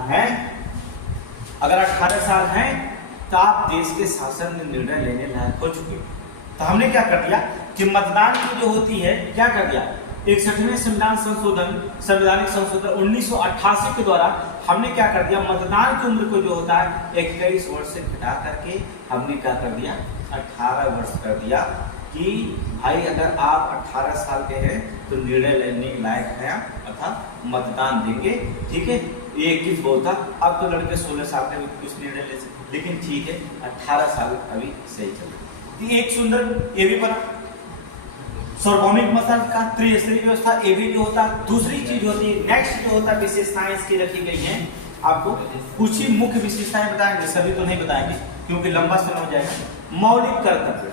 हैं, तो आप देश के शासन में निर्णय लेने लायक हो चुके। तो हमने क्या कर दिया कि मतदान की जो होती है, क्या कर दिया, 61वें संवैधानिक संशोधन 1988 के द्वारा हमने क्या कर दिया, मतदान की उम्र को जो होता है 21 वर्ष से घटा करके हमने क्या कर दिया, 18 वर्ष कर दिया कि भाई अगर आप 18 साल के हैं तो निर्णय लेने के लायक हैं, अर्थात मतदान देंगे। ठीक है, ये 21 बोलता, अब तो लड़के 16 साल के भी कुछ निर्णय ले सकते, लेकिन ठीक है 18 साल अभी सही चल रहा। एक सुंदर ये भी बना सार्वभौमिक मत का त्रिस्तरीय व्यवस्था, ये भी जो होता है। दूसरी चीज होती है, नेक्स्ट जो होता है विशेषताएं इसकी रखी गई हैं। आपको कुछ ही मुख्य विशेषताएं बताएंगे, सभी तो नहीं बताएंगे क्योंकि लंबा समय हो जाएगा। मौलिक कर्तव्य,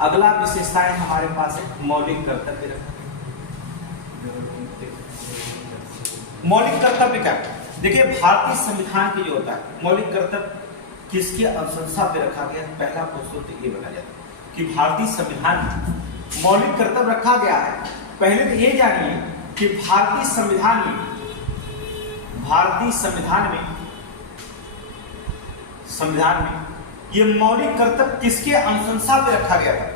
अगला विशेषताएं हमारे पास है मौलिक कर्तव्य। मौलिक कर्तव्य क्या? देखिए भारतीय संविधान की जो होता है मौलिक कर्तव्य किसकी अनुशंसा पे रखा गया? पहला प्रश्न तो ये बना जाता है कि भारतीय संविधान में मौलिक कर्तव्य रखा गया है। पहले तो ये जानिए कि भारतीय संविधान में ये मौलिक कर्तव्य किसके अनुशंसा पे रखा गया था?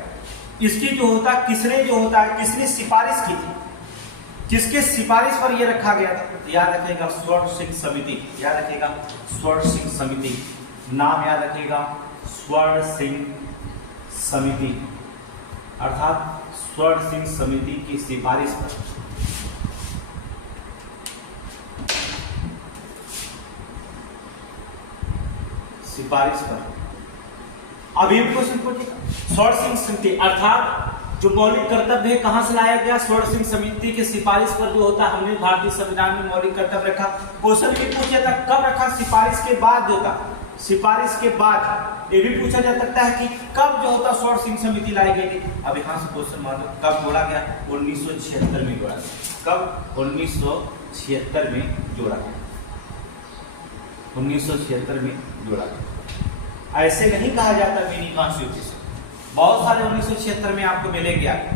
इसकी जो होता है किसने सिफारिश की थी? किसके सिफारिश पर यह रखा गया था? याद रखिएगा स्वर्ण सिंह समिति, याद रखिएगा स्वर्ण सिंह समिति, नाम याद रखिएगा स्वर्ण सिंह समिति, अर्थात स्वर्ण सिंह समिति की सिफारिश पर। अब ये क्वेश्चन पूछेगा स्वर्ण सिंह समिति अर्थात जो मौलिक कर्तव्य है कहां से लाया गया? स्वर्ण सिंह समिति की सिफारिश पर जो होता है हमने भारतीय संविधान में मौलिक कर्तव्य रखा। क्वेश्चन ये पूछा था कब रखा? सिफारिश के बाद जो था, सिफारिश के बाद। ये भी पूछा जा सकता है कि कब जो होता स्वर्ण सिंह समिति लाई गई थी। अब यहाँ से क्वेश्चन मान लो कब जोड़ा गया? 1976 में जोड़ा गया। कब? 1976 में जोड़ा गया। 1976 में जोड़ा गया। ऐसे नहीं कहा जाता मिनी कॉन्स्टिट्यूशन, बहुत सारे 1976 में आपको मिलेंगे आगे।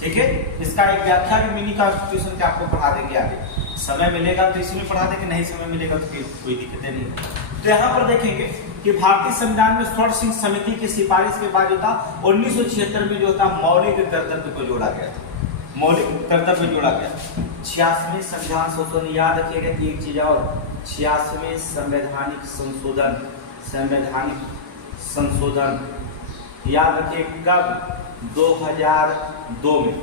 ठीक है, इसका एक व्याख्या भी मिनी कॉन्स्टिट्यूशन का आपको पढ़ा देंगे आगे। समय मिलेगा तो इसमें पढ़ा देंगे, नहीं समय मिलेगा तो फिर कोई दिक्कतें नहीं। तो यहाँ पर देखेंगे कि भारतीय संविधान में स्वर्ण सिंह समिति की सिफारिश के बाद जो था 1976 में जो था मौलिक कर्तव्य को जोड़ा गया था। मौलिक कर्तव्य जोड़ा गया। 86वें संविधान संशोधन, याद रखिएगा एक चीज और, 86वें संवैधानिक संशोधन याद रखिए कब? 2002 में।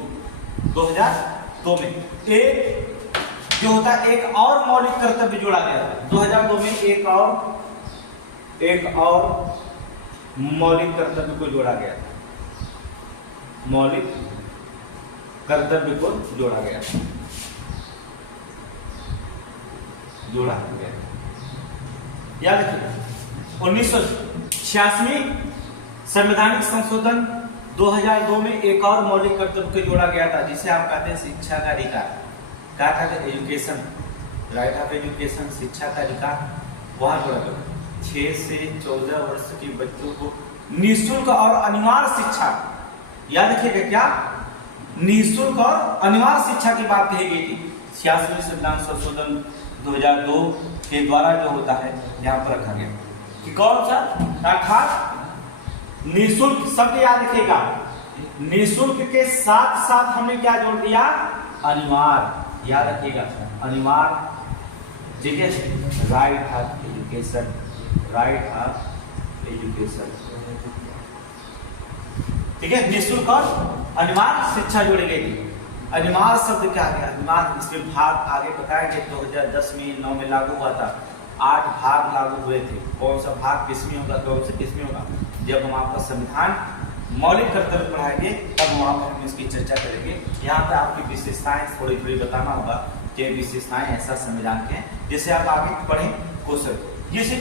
2002 में एक जो होता है एक और मौलिक कर्तव्य जोड़ा गया था। 2002 में एक और मौलिक कर्तव्य को जोड़ा गया था। मौलिक कर्तव्य को जोड़ा गया था। याद रखिए 1986 संवैधानिक संशोधन 2002 में एक और मौलिक कर्तव्य को जोड़ा गया था, जिसे आप कहते हैं शिक्षा का अधिकार। क्या कहते हैं? एजुकेशन, राइट ऑफ एजुकेशन, शिक्षा का अधिकार। वहां जोड़ा गया 6 से 14 वर्ष के बच्चों को निःशुल्क और अनिवार्य शिक्षा। याद रखिएगा क्या? निःशुल्क और अनिवार्य शिक्षा की बात कही गई थी। 86वें संविधान संशोधन 2002 के द्वारा जो होता है यहाँ पर रखा गया कि कौन सा? अर्थात निःशुल्क, शब्द याद रखिएगा, निःशुल्क के साथ साथ हमने क्या जोड़ दिया? अनिवार्य। याद रखिएगा अनिवार्य। ठीक है, right of education, right of education. ठीक है, निःशुल्क और अनिवार्य शिक्षा जोड़ी गई थी। अनिवार्य शब्द क्या गया, अनिवार्य, इसमें भाग आगे बताएंगे। 2010 में 9 में लागू हुआ था, 8 भाग लागू हुए थे। कौन सा भाग किसमें होगा, कौन से किसमें होगा, जब हम आपका संविधान मौलिक कर्तव्य पढ़ाएंगे तब वहाँ पर हम इसकी चर्चा करेंगे। यहाँ पे आपकी विशेषताएं थोड़ी थोड़ी बताना होगा कि विशेषताएं ऐसा संविधान के हैं, जैसे आप आगे पढ़ें क्वेश्चन जैसे।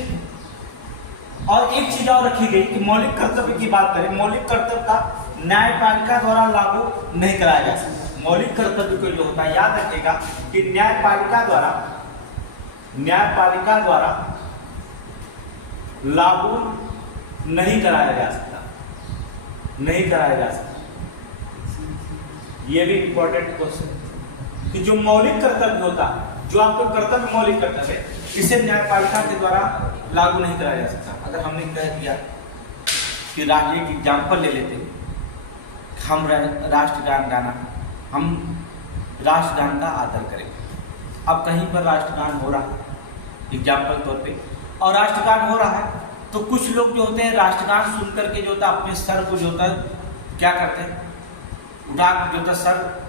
और एक चीज और रखी गई कि मौलिक कर्तव्य की बात करें, मौलिक कर्तव्य का न्यायपालिका द्वारा लागू नहीं कराया जा सकता। मौलिक कर्तव्य को जो होता है, याद रखिएगा कि न्यायपालिका द्वारा लागू नहीं कराया जा सकता, नहीं कराया जा सकता। यह भी इंपॉर्टेंट क्वेश्चन कि जो मौलिक कर्तव्य होता है, जो आपको कर्तव्य मौलिक कर्तव्य है, इसे न्यायपालिका के द्वारा लागू नहीं कराया जा सकता। अगर हमने कह दिया कि एक एग्जाम्पल ले लेते हैं, हम राष्ट्रगान गाना, हम राष्ट्रगान का आदर करेंगे। अब कहीं पर राष्ट्रगान हो रहा है एग्जाम्पल तौर पे, और राष्ट्रगान हो रहा है तो कुछ लोग जो होते हैं राष्ट्रगान सुन करके जो होता है अपने सर को जो होता है क्या करते हैं, उठा जो होता है सर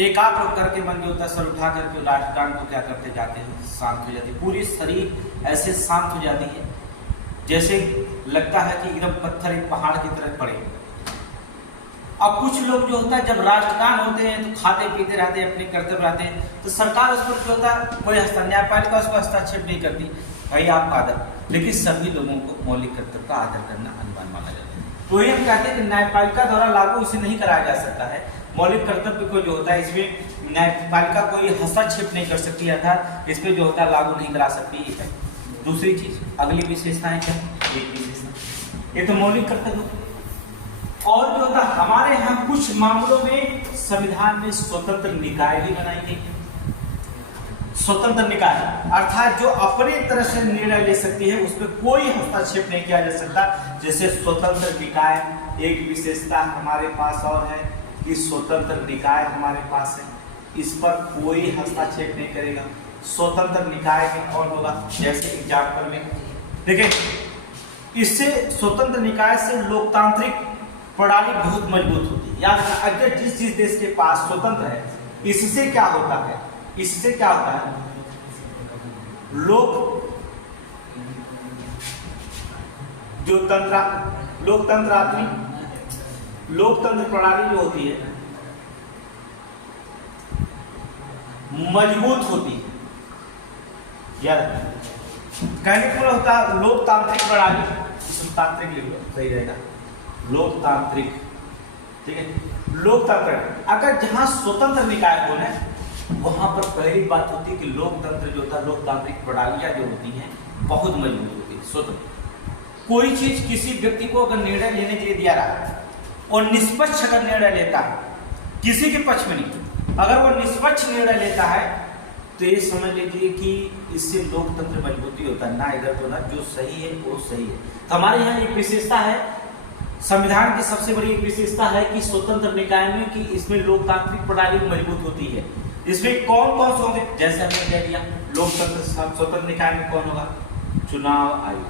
एकाग्र करके मन जो होता है सर उठा करके राष्ट्रगान को क्या करते जाते हैं, शांत हो जाती है, पूरी शरीर ऐसे शांत हो जाती है जैसे लगता है कि एकदम पत्थर एक पहाड़ की तरह पड़े। अब कुछ लोग जो होता है जब राष्ट्रगान होते हैं तो खाते पीते रहते हैं, अपने कर्तव्य रहते हैं, तो सरकार उस पर जो होता है कोई न्यायपालिका उसको हस्तक्षेप नहीं करती, भाई आपका आदर। लेकिन सभी लोगों को मौलिक कर्तव्य का आदर करना अनिवार्य माना जाता है। तो ये हम कहते हैं कि न्यायपालिका द्वारा लागू इसे नहीं कराया जा सकता है। मौलिक कर्तव्य को जो होता है इसमें न्यायपालिका कोई हस्तक्षेप नहीं कर सकती, अर्थात इस पे जो होता है लागू नहीं करा सकती है। दूसरी चीज, अगली विशेषताएं क्या, ये तो मौलिक कर्तव्य। और जो होता हमारे यहाँ कुछ मामलों में संविधान में स्वतंत्र निकाय भी बनाई गई। स्वतंत्र निकाय अर्थात जो अपने तरह से निर्णय ले सकती है, उस पर कोई हस्तक्षेप नहीं किया जा सकता। जैसे स्वतंत्र निकाय, एक विशेषता हमारे पास और है कि स्वतंत्र निकाय हमारे पास है, इस पर कोई हस्तक्षेप नहीं करेगा। स्वतंत्र निकाय में कौन होगा, जैसे एग्जाम्पल में देखिए, इससे स्वतंत्र निकाय से लोकतांत्रिक प्रणाली बहुत मजबूत होती है। याद रखना, अगर जिस देश के पास स्वतंत्र है, इससे क्या होता है, इससे क्या होता है, लोकतंत्र प्रणाली जो होती है मजबूत होती है। याद रखना, कहने को होता है लोकतांत्रिक प्रणाली, तांत्रिक लिख लो सही रहेगा, लोकतांत्रिक, ठीक है, लोकतंत्र। अगर जहां स्वतंत्र निकाय हो ना, वहां पर पहली बात होती है कि लोकतंत्र जो होता है, लोकतांत्रिक प्रणालियां जो होती हैं बहुत मजबूत होती है, स्वतंत्र। कोई चीज किसी व्यक्ति को अगर निर्णय लेने के लिए दिया रहा है और निष्पक्ष अगर निर्णय लेता है, किसी के पक्ष में नहीं, अगर वो निष्पक्ष निर्णय लेता है तो ये समझ लीजिए कि इससे लोकतंत्र मजबूती होता है। ना इधर तो ना, जो सही है वो सही है। तो हमारे यहाँ एक विशेषता है, संविधान की सबसे बड़ी एक विशेषता है कि स्वतंत्र निकाय में कि इसमें लोकतांत्रिक प्रणाली मजबूत होती है। इसमें कौन कौन से होंगे, जैसे हमने कह दिया लोकतंत्र स्वतंत्र निकाय में कौन होगा, चुनाव आयोग।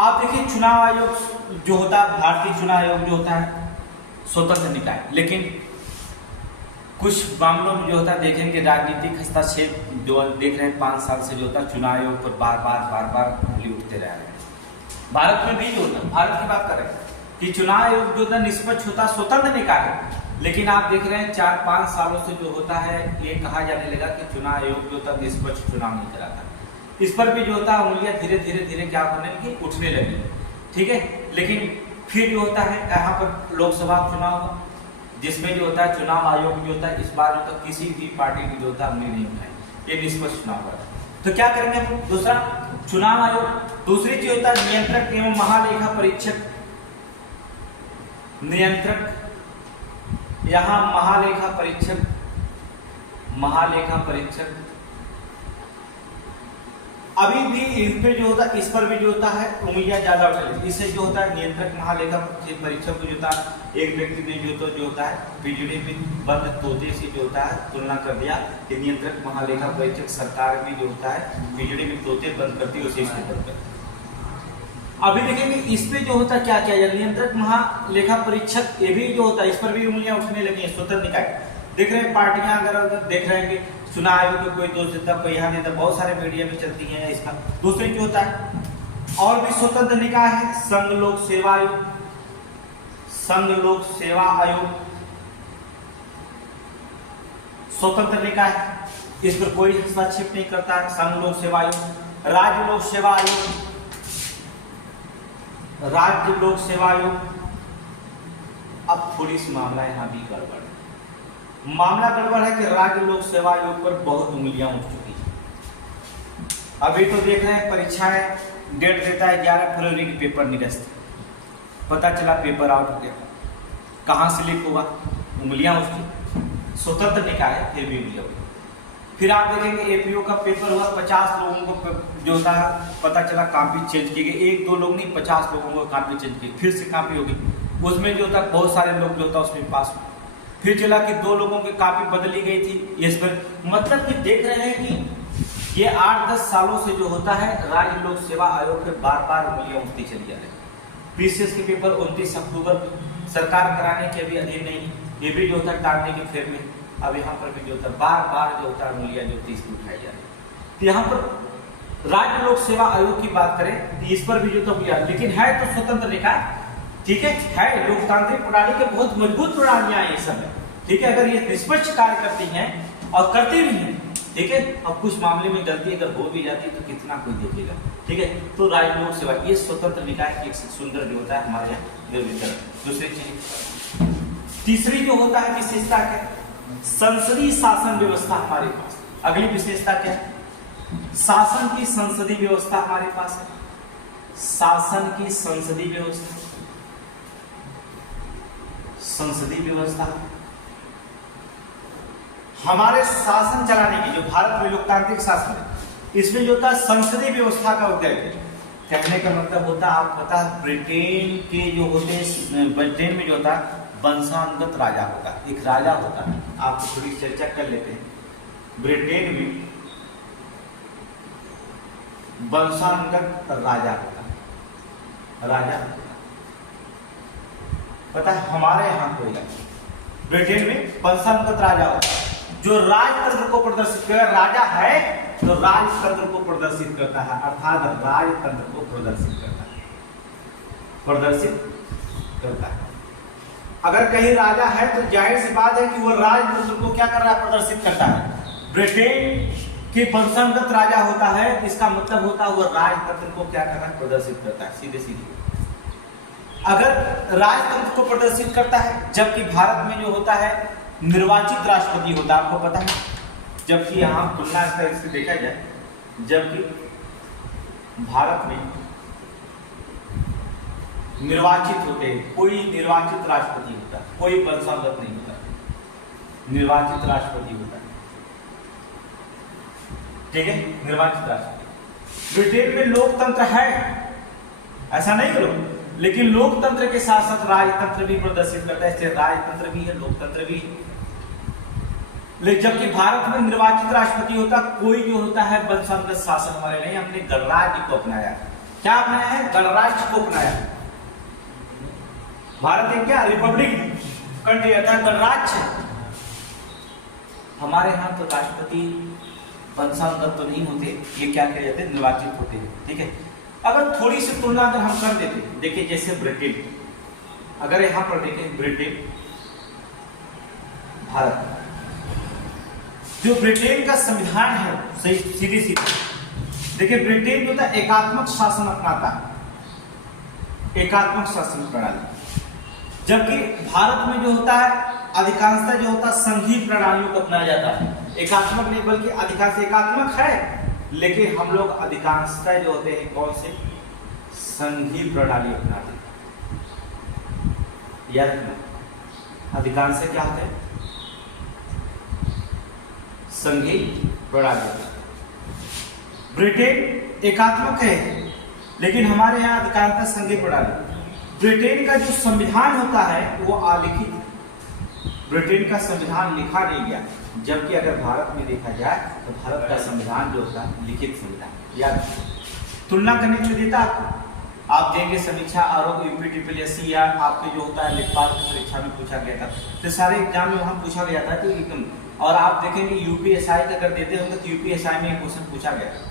आप देखिए चुनाव आयोग जो होता है, भारतीय चुनाव आयोग जो होता है स्वतंत्र निकाय, लेकिन कुछ मामलों में जो होता है देखेंगे राजनीतिक हस्तक्षेप जो देख रहे हैं 5 साल से जो होता है चुनाव आयोग पर बार बार उंगली उठते रह रहे हैं। भारत में भी जो होता है, भारत की बात करें कि चुनाव आयोग जो होता है निष्पक्ष होता है, स्वतंत्र निकाय है, लेकिन आप देख रहे हैं 4-5 सालों से जो होता है ये कहा जाने लगा कि चुनाव आयोग जो होता है निष्पक्ष चुनाव नहीं कराता। इस पर भी जो होता है उंगलियां धीरे धीरे क्या करने लगी, उठने लगी, ठीक है। लेकिन फिर जो होता है यहाँ पर लोकसभा चुनाव हुआ, जिसमें जो होता है चुनाव आयोग जो होता है इस बार जो होता है किसी भी पार्टी की जो होता है उंगली नहीं उठाई, ये निष्पक्ष चुनाव हुआ। तो क्या करेंगे हम, दूसरा चुनाव आयोग। दूसरी चीज होता है नियंत्रक एवं महालेखा परीक्षक, नियंत्रक, यहाँ महालेखा परीक्षक अभी भी इस पे जो होता है, इस पर भी जो होता है उंगलियां ज्यादा उठे। इससे जो होता है नियंत्रक महालेखा परीक्षक को जो होता है एक व्यक्ति ने जो होता है बिजली में बंद तोते से जो होता है तुलना कर दिया कि नियंत्रक महालेखा परीक्षक सरकार में जो होता है बिजली में तोते बंद करती है, उसे इसको बंद करती है। अभी देखेंगे इस पे जो होता है क्या क्या नियंत्रक महालेखा परीक्षक, ये भी जो होता है इस पर भी उंगलियां उठने लगी हैं। स्वतंत्र निकाय देख रहे हैं, पार्टियां अगर देख रहे हैं कि चुनाव आयोग को कोई दोष देता, कोई यहाँ देता, बहुत सारे मीडिया में चलती है इसका। दूसरे क्या होता है और भी स्वतंत्र निकाय है, संघ लोक सेवा आयोग, संघ लोक सेवा आयोग स्वतंत्र निकाय है, इस पर कोई हस्तक्षेप नहीं करता है। संघ लोक सेवा आयोग, राज्य लोक सेवा आयोग, राज्य लोक सेवा आयोग। अब थोड़ी सी मामला यहाँ भी गड़बड़ है, मामला गड़बड़ है कि राज्य लोक सेवा आयोग पर बहुत उंगलियां उठ चुकी है। अभी तो देख रहे हैं परीक्षाएं डेट देता है 11 फरवरी की पेपर निरस्त, पता चला पेपर आउट हो गया, कहाँ से लीक होगा, उंगलियां उठती। स्वतंत्र निकाय है फिर भी उंगलियां उठी। फिर आप देखेंगे एपीओ का पेपर हुआ, 50 लोगों को जो था पता चला कॉपी चेंज की गई, 1-2 लोग नहीं 50 लोगों को कॉपी चेंज की, फिर से कॉपी होगी, उसमें जो था बहुत सारे लोग जो था उसमें पास हुए। फिर चला कि 2 लोगों की कॉपी बदली गई थी, इस पर मतलब कि देख रहे हैं कि ये 8-10 सालों से जो होता है राज्य लोक सेवा आयोग पे बार बार उंगलियां उठती चली जा रही है। पीसीएस के पेपर 29 अक्टूबर सरकार कराने के भी अधीन नहीं, ये भी जो होता टालने की फेर में। अब यहाँ पर भी जो होता बार बार जो होता उंगलियां जो थी इसकी उठाई जा रही है। तो यहाँ पर राज्य लोक सेवा आयोग की बात करें तो इस पर भी जो तो लेकिन है तो स्वतंत्र निकाय, ठीक है लोकतांत्रिक प्रणाली के बहुत मजबूत प्रणालियां हैं ये सब, ठीक है। अगर ये निष्पक्ष कार्य करती हैं और करती भी हैं, ठीक है। अब कुछ मामले में गलती अगर हो भी जाती है तो कितना कोई देखेगा, ठीक है। तो राज्य लोक सेवा ये स्वतंत्र निकाय एक सुंदर जो होता है हमारे यहाँ। दूसरी चीज, तीसरी जो होता है विशेषता क्या, संसदीय शासन व्यवस्था हमारे पास। अगली विशेषता क्या है, शासन की संसदीय व्यवस्था हमारे पास है, शासन की संसदीय व्यवस्था, संसदीय व्यवस्था हमारे शासन चलाने की, जो भारत में लोकतांत्रिक शासन है इसमें जो होता संसदीय व्यवस्था का उद्देश्य कहने का मतलब होता है, आप पता ब्रिटेन के जो होते हैं, ब्रिटेन में जो होता है वंशानुगत राजा होता है, एक राजा होता है, आप थोड़ी चर्चा कर लेते हैं। ब्रिटेन में वंशानुगत राजा होता है, राजा पता है। हमारे यहाँ कोई ब्रिटेन में वंशानुगत राजा होता है जो राजतंत्र को प्रदर्शित कर, राजा है तो राजतंत्र को प्रदर्शित करता है, अर्थात राजतंत्र को प्रदर्शित करता है, प्रदर्शित करता है। अगर कहीं राजा है तो जाहिर सी बात है कि वो राजतंत्र को क्या कर रहा है, प्रदर्शित करता है। ब्रिटेन के वंशानुगत राजा होता है, इसका मतलब होता है वो राजतंत्र को क्या कर रहा है, प्रदर्शित करता है, सीधे सीधे। अगर राजतंत्र को प्रदर्शित करता है, जबकि भारत में जो होता है निर्वाचित राष्ट्रपति होता है, आपको पता है। जबकि यहाँ तुलना से देखा जाए, जबकि भारत में निर्वाचित होते हैं, कोई निर्वाचित राष्ट्रपति होता है, कोई वंशानुगत नहीं होता, निर्वाचित राष्ट्रपति होता है, ठीक है, निर्वाचित राष्ट्रपति। ब्रिटेन में लोकतंत्र है, ऐसा नहीं करो, लेकिन लोकतंत्र के साथ साथ राजतंत्र भी प्रदर्शित करता है, इसलिए राजतंत्र भी है, लोकतंत्र भी है। लेकिन जबकि भारत में निर्वाचित राष्ट्रपति होता, कोई जो होता है वंशानुगत शासन हमारे नहीं, हमने गणराज्य को अपनाया। क्या अपनाया है, गणराज्य को अपनाया। भारत एक क्या रिपब्लिक कंट्री था, गणराज्य। हमारे यहाँ तो राष्ट्रपति वंशानुगत तो नहीं होते, ये क्या कहे जाते हैं, निर्वाचित होते हैं, ठीक है। अगर थोड़ी सी तुलना अगर हम कर देते, देखिए जैसे ब्रिटेन, अगर यहाँ पर देखें ब्रिटेन, भारत, जो ब्रिटेन का संविधान है, सही सीधी देखिए ब्रिटेन जो था एकात्मक शासन अपनाता है, एकात्मक शासन प्रणाली, जबकि भारत में जो होता है अधिकांशतः जो होता है संघीय प्रणालियों को अपनाया जाता है। एकात्मक नहीं बल्कि अधिकांश, एकात्मक है लेकिन हम लोग अधिकांशतः जो होते हैं कौन से, संघीय प्रणाली अपनाते हैं। याद रखना, अधिकांश क्या होता है, संघीय प्रणाली। ब्रिटेन एकात्मक है लेकिन हमारे यहाँ अधिकांशतः संघीय प्रणाली। ब्रिटेन का जो संविधान होता है वो अलिखित, ब्रिटेन का संविधान लिखा नहीं गया, जबकि अगर भारत में देखा जाए तो भारत का संविधान जो होता है लिखित संविधान। याद तुलना करने के लिए देता आपको, आप देंगे समीक्षा आरोप यूपीटीपीएससी या आपके जो होता है लेखपाल की परीक्षा में पूछा गया था, तो सारे एग्जाम में वहाँ पूछा गया था कि एकदम। और आप देखेंगे यूपीएसआई का अगर देते होंगे तो यूपीएसआई में क्वेश्चन पूछा गया था,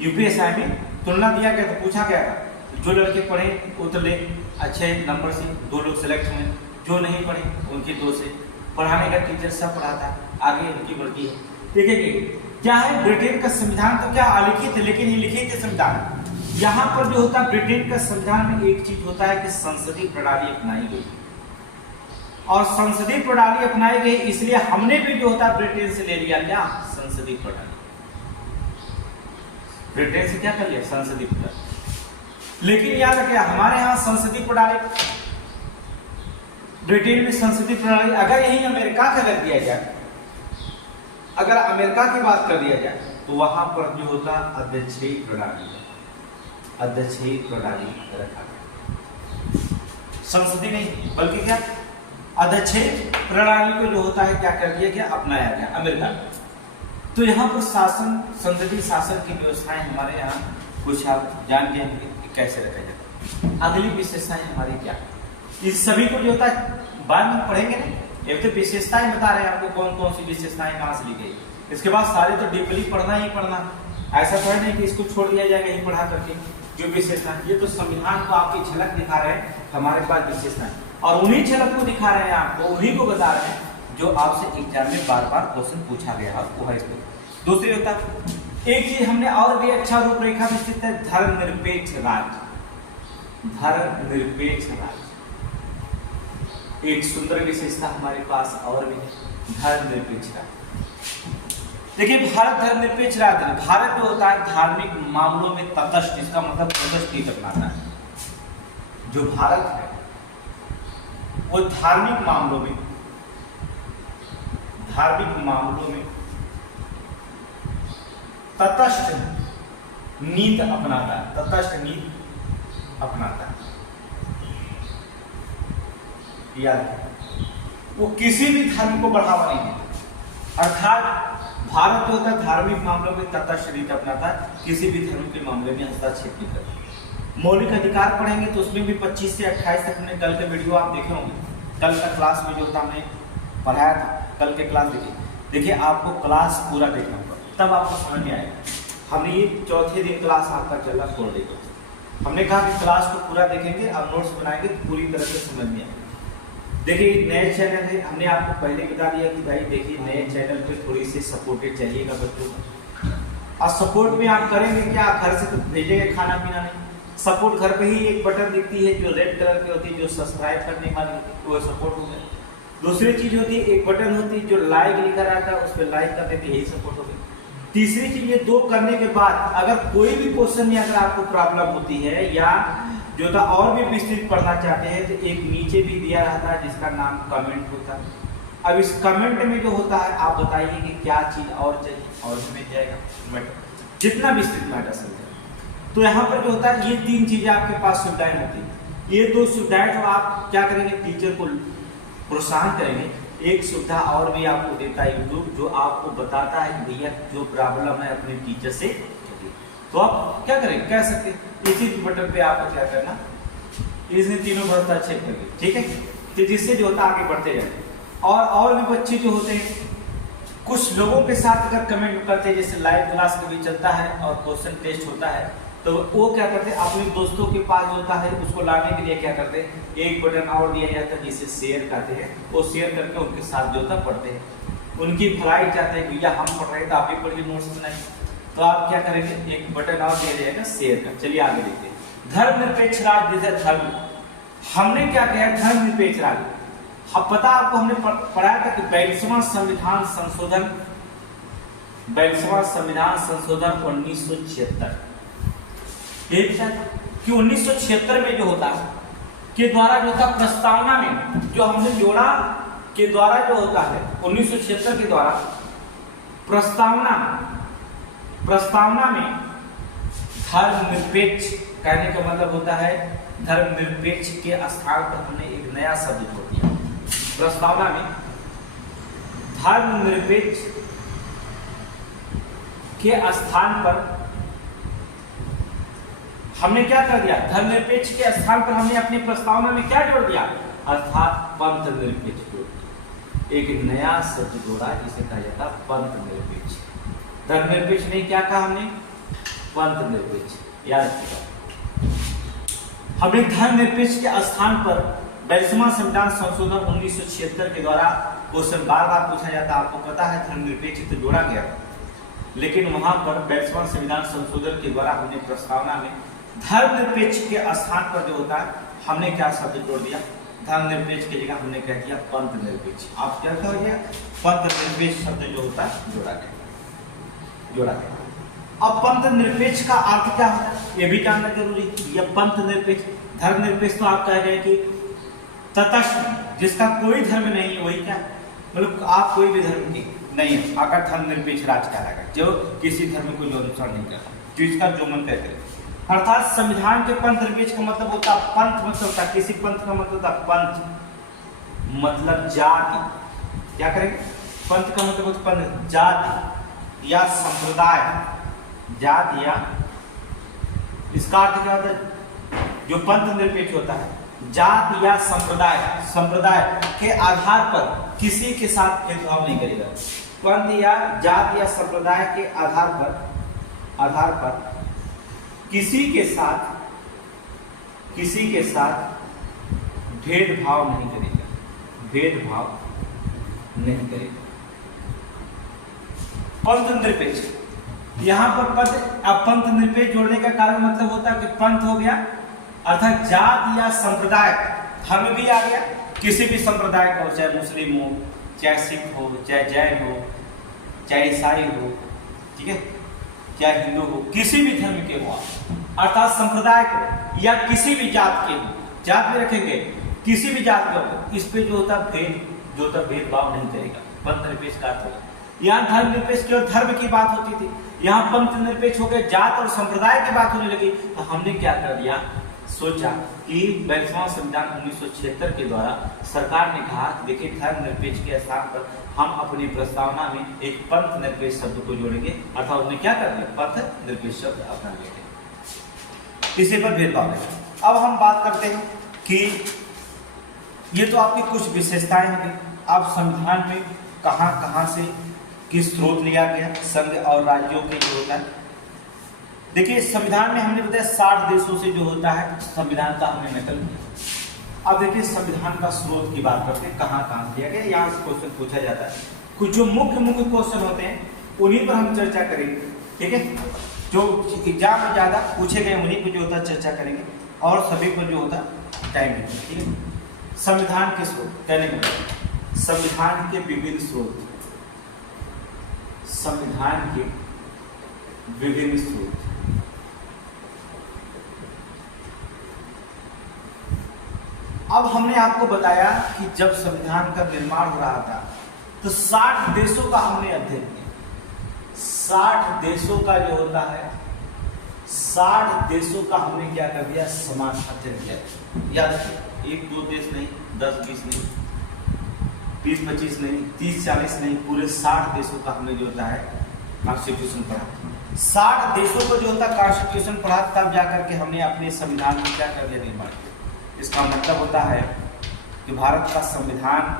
यूपीएसआई में तुलना दिया गया था, पूछा गया था जो लड़के पढ़े वो तो ले अच्छे नंबर से 2 लोग सेलेक्ट हुए, जो नहीं पढ़े उनके 2 से। पढ़ाने का टीचर सब पढ़ाता है, आगे उनकी बढ़ती है। देखिए क्या है, ब्रिटेन का संविधान तो क्या अलिखित है, लेकिन ये लिखित है संविधान। यहाँ पर जो होता है ब्रिटेन का संविधान में एक चीज होता है कि संसदीय प्रणाली अपनाई गई, और संसदीय प्रणाली अपनाई गई इसलिए हमने भी जो होता है ब्रिटेन से ले लिया क्या, संसदीय प्रणाली। ब्रिटेन से क्या कर लिया, संसदीय प्रणाली। लेकिन याद रखिए हमारे यहाँ संसदीय प्रणाली, ब्रिटेन में संसदीय प्रणाली, अगर यही अमेरिका का कर दिया जाए, अगर अमेरिका की बात कर दिया जाए तो वहां पर जो होता अध्यक्षीय प्रणाली, अध्यक्षीय प्रणाली रखा गया, संसदीय नहीं बल्कि क्या अध्यक्षीय प्रणाली को जो होता है क्या कर दिया गया, अपनाया गया अमेरिका में। तो यहाँ पर शासन, संसदीय शासन की व्यवस्थाएं हमारे यहाँ कुछ आप जान गए कि कैसे रखा जाता है। अगली विशेषताएं हमारी क्या, इस सभी को जो होता है बाद में पढ़ेंगे ना, एक तो विशेषताएं बता रहे हैं आपको कौन कौन सी विशेषताएं कहाँ से ली गई, इसके बाद सारे तो डीपली पढ़ना ही पढ़ना, ऐसा तो है नहीं कि इसको छोड़ दिया जाएगा यही पढ़ा करके। जो विशेषताएं, ये तो संविधान को आपकी झलक दिखा रहे हैं हमारे पास विशेषताएं, और उन्हीं झलक को दिखा रहे हैं आपको, उन्हीं को बता रहे हैं जो आपसे एग्जाम में बार बार क्वेश्चन पूछा गया वो है इसको। दूसरी होता एक चीज हमने और भी अच्छा रूपरेखा निश्चित है, धर्मनिरपेक्ष राज्य, धर्मनिरपेक्ष राज्य एक सुंदर विशेषता हमारे पास और भी है, धर्मनिरपेक्ष राज्य। देखिए भारत धर्मनिरपेक्ष राज्य है, भारत जो होता है धार्मिक मामलों में तटस्थ, इसका मतलब तटस्थ ही अपनाता है। जो भारत है वो धार्मिक मामलों में, धार्मिक मामलों में तटस्थ नीति अपनाता है, तटस्थ नीति अपनाता है। याद, वो किसी भी धर्म को बढ़ावा नहीं देता, अर्थात भारत जो होता है धार्मिक मामलों में तटस्थ नीति अपनाता है, किसी भी धर्म के मामले में हस्तक्षेप नहीं करता। मौलिक अधिकार पढ़ेंगे तो उसमें भी 25 से 28 तक हमने कल के वीडियो आप देखे होंगे, कल का क्लास में जो होता हमने पढ़ाया था, कल के क्लास देखिए आपको क्लास पूरा देखना होगा तब आपको समझ में आएगा। हमने ये चौथे दिन क्लास आपका चला 4 डे का, हमने कहा कि क्लास को पूरा देखेंगे और नोट्स बनाएंगे तो पूरी तरह से समझ में आएगा। देखिए नए चैनल है, हमने आपको पहले बता दिया कि भाई देखिए नए चैनल पे थोड़ी सी सपोर्टेड चाहिएगा बच्चों को, और सपोर्ट में आप करेंगे क्या, घर से तो भेजेंगे खाना पीना नहीं, सपोर्ट घर पे ही एक बटन दिखती है जो रेड कलर की होती है, जो सब्सक्राइब करने वाली होती है, वो सपोर्ट हो गया। दूसरी चीज होती है एक बटन होती है जो लाइक लिखा रहता है, उस पर लाइक कर देते, यही सपोर्ट हो गई। तीसरी चीज ये 2 करने के बाद अगर कोई भी क्वेश्चन में अगर आपको प्रॉब्लम होती है या जो था और भी विस्तृत पढ़ना चाहते हैं तो एक नीचे भी दिया रहता है जिसका नाम कमेंट होता है। अब इस कमेंट में जो होता है आप बताइए कि क्या चीज और चाहिए और मिल जाएगा, जितना विस्तृत मैटर समझे। तो यहाँ पर जो होता है ये 3 चीजें आपके पास सुविधाएं होती है, ये 2 सुविधाएं तो आप क्या करेंगे, टीचर को प्रोत्साहन करेंगे। एक सुविधा और भी आपको देता है यूट्यूब, जो आपको बताता है कि भैया जो प्रॉब्लम है अपने टीचर से, तो आप क्या करें, कह सकते इसी बटन पे आपको क्या करना, इसने तीनों भरता चेक करके, ठीक है, तो जिससे जो होता आगे बढ़ते जाए। और भी बच्चे जो होते हैं कुछ लोगों के साथ अगर कमेंट करते हैं, जैसे लाइव क्लास कभी चलता है और क्वेश्चन टेस्ट होता है, तो वो क्या करते हैं अपने दोस्तों के पास जो होता है उसको लाने के लिए क्या करते हैं, एक बटन और दिया जाता है जिसे शेयर करते हैं, वो शेयर करके उनके साथ जो होता पढ़ते हैं, उनकी भलाई चाहते हैं भैया हम पढ़ रहे हैं तो आप भी पढ़िए नोट्स बनाइए, तो आप क्या करेंगे एक बटन और दिया जाएगा शेयर कर। चलिए आगे देखते हैं। धर्मनिरपेक्ष राज्य जैसे धर्म, हमने क्या किया धर्मनिरपेक्ष राज्य, पता आपको हमने पढ़ाया था कि 42वां संविधान संशोधन 1976 कि 1976 में जो होता है के द्वारा जो होता प्रस्तावना में जो हमने जोड़ा के द्वारा जो होता है 1976 के द्वारा प्रस्तावना में धर्मनिरपेक्ष कहने का मतलब होता है धर्मनिरपेक्ष के स्थान पर हमने एक नया शब्द जोड़ दिया। प्रस्तावना में धर्मनिरपेक्ष के स्थान पर हमने क्या कर दिया, धर्मनिरपेक्ष के स्थान पर हमने अपनी प्रस्तावना में क्या जोड़ दिया, अर्थात पंथ निरपेक्ष जोड़ दिया। एक नया शब्द जोड़ा जिसे कहा जाता है पंथ निरपेक्ष। धर्मनिरपेक्ष नहीं, क्या कहा हमने, पंथ निरपेक्ष। याद रखिएगा, हमने धर्मनिरपेक्ष के स्थान पर 42वां संविधान संशोधन 1976 के द्वारा क्वेश्चन बार बार पूछा जाता है, आपको पता है धर्मनिरपेक्ष तो जोड़ा गया, लेकिन वहां पर 42वां संविधान संशोधन के द्वारा हमने प्रस्तावना में धर्मनिरपेक्ष के स्थान पर जो होता है हमने क्या शब्द जोड़ दिया, धर्मनिरपेक्ष की जगह हमने कह दिया पंथ निरपेक्ष। आप क्या कह दिया, पंथ निरपेक्ष शब्द जो होता है जोड़ा गया। अब पंथ निरपेक्ष का अर्थ क्या होता है ये भी जानना जरूरी है। यह पंथ निरपेक्ष, धर्मनिरपेक्ष तो आप कह रहे हैं कि तटस्थ, जिसका कोई धर्म नहीं है वही क्या, मतलब आप कोई भी धर्म की नहीं है, आकर धर्मनिरपेक्ष राज कहलाएगा, जो किसी धर्म को अनुसरण नहीं करता, जो इसका जो मन तय करे। अर्थात संविधान के पंथ निरपेक्ष का मतलब होता है, पंथ मतलब होता है, किसी पंथ का मतलब होता है पंथ मतलब जाति, क्या करेंगे, पंथ का मतलब होता है पंथ, जाति या संप्रदाय, जाति या, इसका अर्थ क्या होता है, जो पंथ निरपेक्ष होता है जाति या संप्रदाय के आधार पर किसी के साथ भेदभाव नहीं करेगा। पंथ या जाति या संप्रदाय के आधार पर किसी के साथ भेदभाव नहीं करेगा, पंथ निरपेक्ष, यहाँ पर पंथ निरपेक्ष जोड़ने का कारण मतलब होता है कि पंथ हो गया अर्थात जाति या संप्रदाय, धर्म भी आ गया, किसी भी संप्रदाय का हो, चाहे मुस्लिम हो, चाहे सिख हो, चाहे जैन हो, चाहे ईसाई हो, ठीक है, चाहे हिंदू हो, किसी भी धर्म के हो, अर्थात संप्रदाय को या किसी भी जात के हो, जात में रखेंगे किसी भी जात का हो, इस पे जो होता भेदभाव नहीं करेगा, पंथ निरपेक्ष का अर्थ होगा। यहाँ धर्म निरपेक्ष केवल धर्म की बात होती थी, यहाँ पंथ निरपेक्ष हो गए, जात और संप्रदाय की बात होने लगी, तो हमने क्या कर दिया, सोचा कि 42वां संविधान 1976 के द्वारा सरकार ने कहा देखिए धर्म निरपेक्ष के स्थान पर हम अपनी प्रस्तावना में एक पंथ निरपेक्ष शब्द को जोड़ेंगे, अर्थात उन्होंने क्या कर दिया, पंथ निरपेक्ष शब्द अपना लेंगे, इसी पर भेदभाव है। अब हम बात करते हैं कि ये तो आपकी कुछ विशेषताएं हैं, अब संविधान में कहां से किस स्रोत लिया गया, संघ और राज्यों के जो होता है, देखिए संविधान में हमने बताया 60 देशों से जो होता है संविधान का हमने नकल किया। अब देखिए संविधान का स्रोत की बात करते हैं, कहाँ लिया गया, यहाँ से क्वेश्चन पूछा जाता है, कुछ जो मुख्य क्वेश्चन होते हैं उन्हीं पर हम चर्चा करेंगे, ठीक है, जो एग्जाम में ज्यादा पूछे गए उन्हीं पर जो होता है चर्चा करेंगे, और सभी पर जो होता है टाइम है, ठीक है। संविधान के स्रोत कहने के संविधान के विभिन्न स्रोत, संविधान के विभिन्न स्रोत, अब हमने आपको बताया कि जब संविधान का निर्माण हो रहा था तो 60 देशों का हमने अध्ययन किया, 60 देशों का जो होता है 60 देशों का हमने क्या कर दिया, समान अध्ययन किया। याद रखिए, 1-2 देश नहीं, 10-20 नहीं, 20-25 नहीं, 30-40 नहीं, पूरे 60 देशों का हमने जो होता है कॉन्स्टिट्यूशन पढ़ा। 60 देशों को जो होता है कॉन्स्टिट्यूशन पढ़ा, तब जाकर के हमने अपने संविधान को क्या कर दिया, निर्माण किया। इसका मतलब होता है कि भारत का संविधान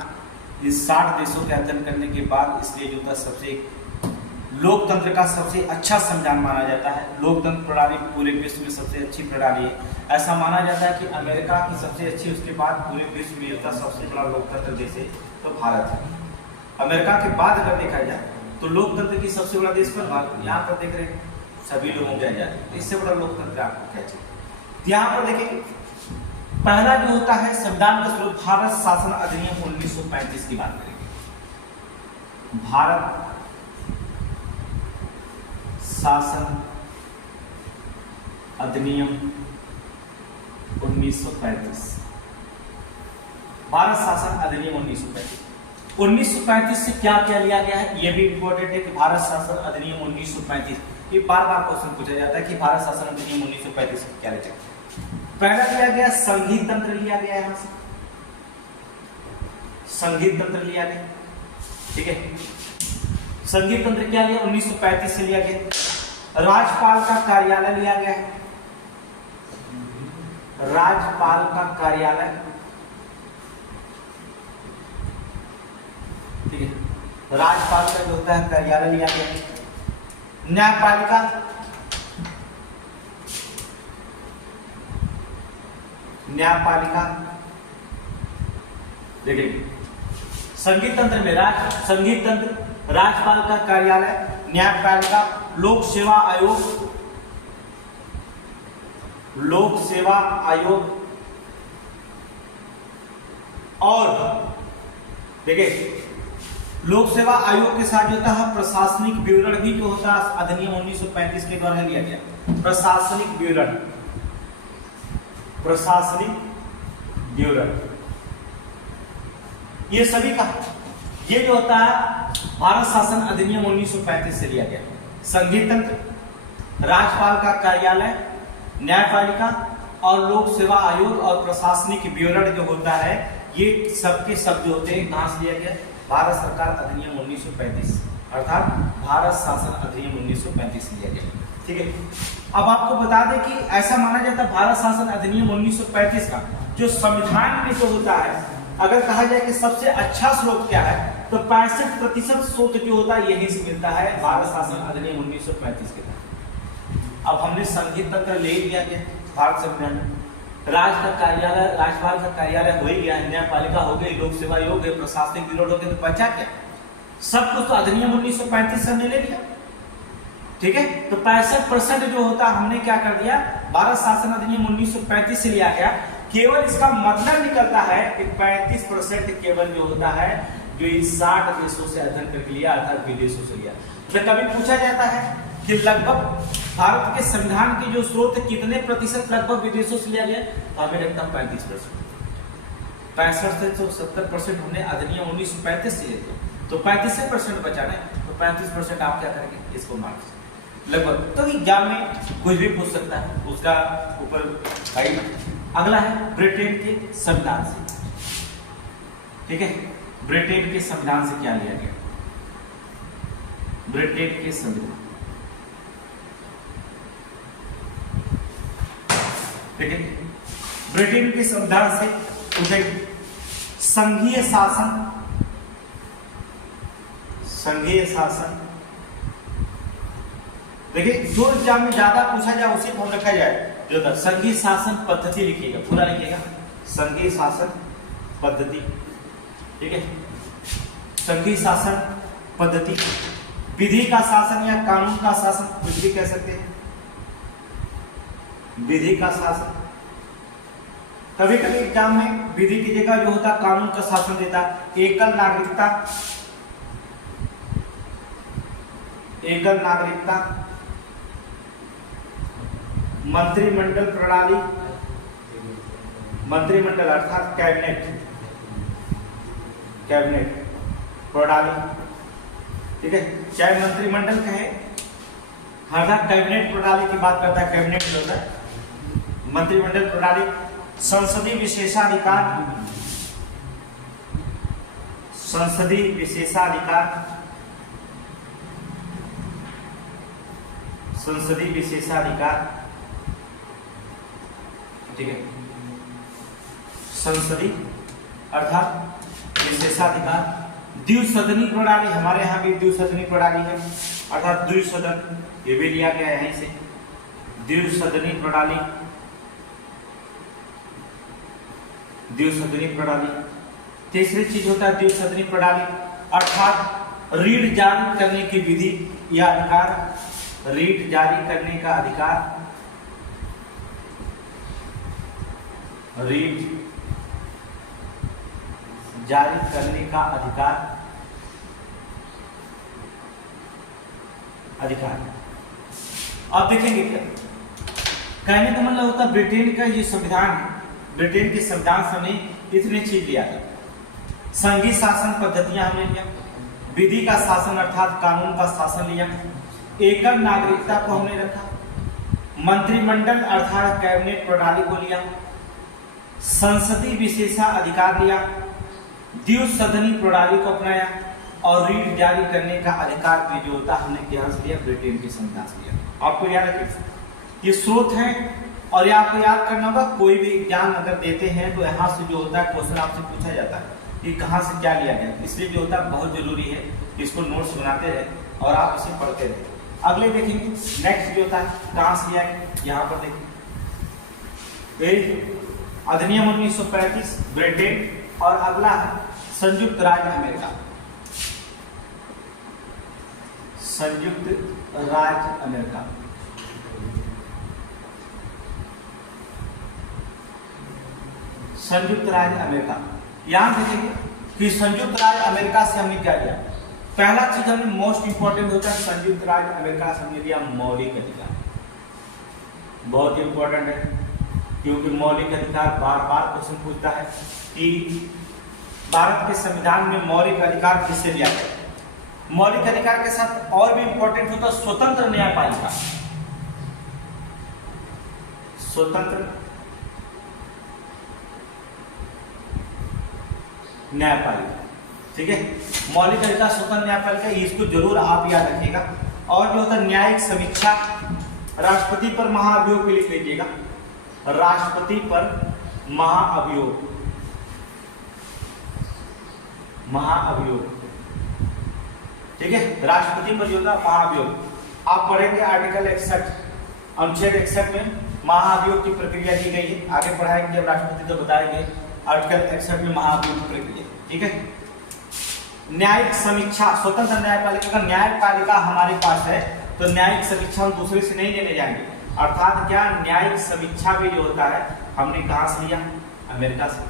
इस 60 देशों के अध्ययन करने के बाद इसलिए जो था सबसे लोकतंत्र का सबसे अच्छा संविधान माना जाता है। लोकतंत्र प्रणाली पूरे विश्व में सबसे अच्छी प्रणाली है, ऐसा माना जाता है कि अमेरिका की सबसे अच्छी, उसके बाद पूरे विश्व में होता सबसे बड़ा लोकतंत्र देश है तो भारत है। अमेरिका के बाद अगर देखा जाए तो लोकतंत्र की सबसे बड़ा देश पर भारत। यहाँ पर देख रहे हैं सभी लोगों की आजादी, इससे बड़ा लोकतंत्र आपको क्या चाहिए। यहाँ पर देखेंगे पहला जो होता है संविधान का स्रोत भारत शासन अधिनियम 1935 की बात करेंगे। भारत शासन अधिनियम 1935, भारत शासन अधिनियम 1935 से क्या क्या लिया गया है, यह भी इंपॉर्टेंट है कि भारत शासन अधिनियम 1935, ये बार बार क्वेश्चन पूछा जाता है कि भारत शासन अधिनियम 1935 से क्या लिया। पहला लिया गया संघीय तंत्र लिया गया, यहां से संघीय तंत्र लिया गया, ठीक है। संघीय तंत्र क्या लिया, 1935 से लिया गया। राज्यपाल का कार्यालय लिया गया है, राज्यपाल का कार्यालय, ठीक है, राज्यपाल का जो होता है कार्यालय लिया गया। न्यायपालिका, न्यायपालिका देखिए, संघीय तंत्र में संघीय तंत्र, राज्यपाल का कार्यालय, न्यायपालिका, लोक सेवा आयोग, लोक सेवा आयोग, और देखिए लोक सेवा आयोग के साथ जो होता है प्रशासनिक विवरण भी जो होता है अधिनियम 1935 के द्वारा लिया गया। प्रशासनिक विवरण, प्रशासनिक विवरण, ये सभी का ये जो होता है भारत शासन अधिनियम 1935 से लिया गया। संघीय तंत्र, राज्यपाल का कार्यालय, न्यायपालिका और लोक सेवा आयोग और प्रशासनिक विवरण जो होता है, ये सबके सब जो होते हैं कहां से लिया गया? भारत सरकार अधिनियम 1935 अर्थात भारत शासन अधिनियम 1935 लिया गया। ठीक है, अब आपको बता दें कि ऐसा माना जाता है भारत शासन अधिनियम 1935 का जो संविधान में जो होता है, अगर कहा जाए कि सबसे अच्छा स्रोत क्या है, तो 65% स्रोत जो होता है यहीं से मिलता है, भारत शासन अधिनियम 1935 के तहत। अब हमने संघीय तंत्र ले लिया गया भारत संविधान में, राज्य का कार्यालय, राज्यपाल का कार्यालय हो ही गया, न्यायपालिका हो गई, लोक सेवा आयोग हो गए, प्रशासनिक विरोध हो गए, तो बचा क्या? सब कुछ तो अधिनियम 1935 से हमने ले लिया। ठीक है, तो 65% जो होता हमने क्या कर दिया, भारत शासन अधिनियम 1935 से लिया गया। केवल इसका मतलब निकलता है कि 35% केवल जो होता है जो इस 60 देशों से अध्ययन करके लिया अर्थात विदेशों से लिया। तो कभी पूछा जाता है कि लगभग भारत के संविधान के जो स्रोत कितने प्रतिशत लगभग विदेशों से लिया गया, तो हमें लगता है 35%। 65 से 70% हमने अधिनियम 1935 से लिए थे, तो 35% बचा है, तो 35% आप क्या करेंगे, इसको मार्क्स लगभग। तो एग्जाम में कुछ भी पूछ सकता है, उसका ऊपर भाई। अगला है ब्रिटेन के संविधान से। ठीक है, ब्रिटेन के संविधान से क्या लिया गया? ब्रिटेन के संविधान, ठीक है, ब्रिटेन के संविधान से संघीय शासन, संघीय शासन। देखिए जो एग्जाम में ज्यादा पूछा जाए उसी को हम रखा जाए, जो था संघीय शासन पद्धति लिखिएगा, पूरा लिखिएगा, संघीय शासन पद्धति। ठीक है, संघीय शासन पद्धति, विधि का शासन या कानून का शासन, कुछ भी कह सकते हैं, विधि का शासन। कभी कभी एग्जाम में विधि की जगह जो होता कानून का शासन देता। एकल नागरिकता, एकल नागरिकता, मंत्रिमंडल प्रणाली, मंत्रिमंडल अर्थात कैबिनेट, कैबिनेट प्रणाली। ठीक है, चाहे मंत्रिमंडल कहे, हर कैबिनेट प्रणाली की बात करता है, कैबिनेट जो होता है मंत्रिमंडल प्रणाली। संसदीय विशेषाधिकार, संसदीय विशेषाधिकार, संसदीय विशेषाधिकार। ठीक है, संसदीय अर्थात विशेषाधिकार। द्विसदनी प्रणाली, हमारे यहाँ भी द्विसदनी प्रणाली है, अर्थात द्विसदन, ये भी लिया गया यहीं से, द्विसदनी प्रणाली, द्विसदनी प्रणाली। तीसरी चीज होता है द्विसदनी प्रणाली अर्थात रीट जारी करने की विधि या अधिकार, रीट जारी करने का अधिकार, रीट जारी करने का अधिकार, अधिकार। अब देखेंगे क्या कहने का मतलब होता है ब्रिटेन का ये संविधान है, ब्रिटेन के संविधान से हमने इतने चीज लिया था। संघीय शासन पद्धतियां हमने लिया, विधि का शासन अर्थात कानून का शासन लिया, एकल नागरिकता को हमने रखा, मंत्रिमंडल अर्थात कैबिनेट प्रणाली को लिया, संसदीय विशेषाधिकार लिया, द्विसदनी प्रणाली को अपनाया और रीट जारी करने का अधिकार भी जो होता हमने क्या से लिया, ब्रिटेन के संविधान से लिया। आपको याद रखिए ये स्रोत है और ये आपको याद करना होगा, कोई भी एग्जाम अगर देते हैं तो यहाँ से जो होता है क्वेश्चन आपसे पूछा जाता है कि कहाँ से क्या लिया गया, इसलिए जो होता है बहुत जरूरी है कि इसको नोट्स बनाते रहे और आप इसे पढ़ते रहे। अगले देखेंगे नेक्स्ट जो होता है कहाँ से लिया गया, यहाँ पर देखिए अधिनियम 1935 ब्रिटेन, और अगला है संयुक्त राज्य अमेरिका। संयुक्त राज्य अमेरिका, संयुक्त राज्य अमेरिका। यहां देखेंगे कि संयुक्त राज्य अमेरिका से हमने क्या लिया। पहला चीज हमने मोस्ट इंपॉर्टेंट होता है संयुक्त राज्य अमेरिका से हमने लिया मौलिक अधिकार। बहुत इंपॉर्टेंट है क्योंकि मौलिक अधिकार बार बार क्वेश्चन पूछता है कि भारत के संविधान में मौलिक अधिकार किससे लिया गया। मौलिक अधिकार के साथ और भी इंपॉर्टेंट होता है स्वतंत्र न्यायपालिका। स्वतंत्र न्यायपालिका, ठीक है। मौलिक अधिकार स्वतंत्र न्यायपालिका, इसको जरूर आप याद रखिएगा। और जो होता है न्यायिक समीक्षा, राष्ट्रपति पर महाअभियोग भी लिख लीजिएगा, राष्ट्रपति पर महाअभियोग, महाअभियोग, ठीक है। राष्ट्रपति पर जो होता है महाअभियोग आप पढ़ेंगे आर्टिकल 61 अनुच्छेद 61 में महाअभियोग की प्रक्रिया दी गई है। आगे पढ़ाएंगे जब राष्ट्रपति तो बताएंगे आर्टिकल 61 में महाअभियोग की प्रक्रिया, ठीक है। न्यायिक समीक्षा, स्वतंत्र न्यायपालिका का न्यायपालिका हमारे पास है तो न्यायिक समीक्षा हम दूसरे से नहीं लेने जाएंगे। अर्थात क्या न्यायिक समीक्षा भी जो होता है हमने कहां से लिया, अमेरिका से।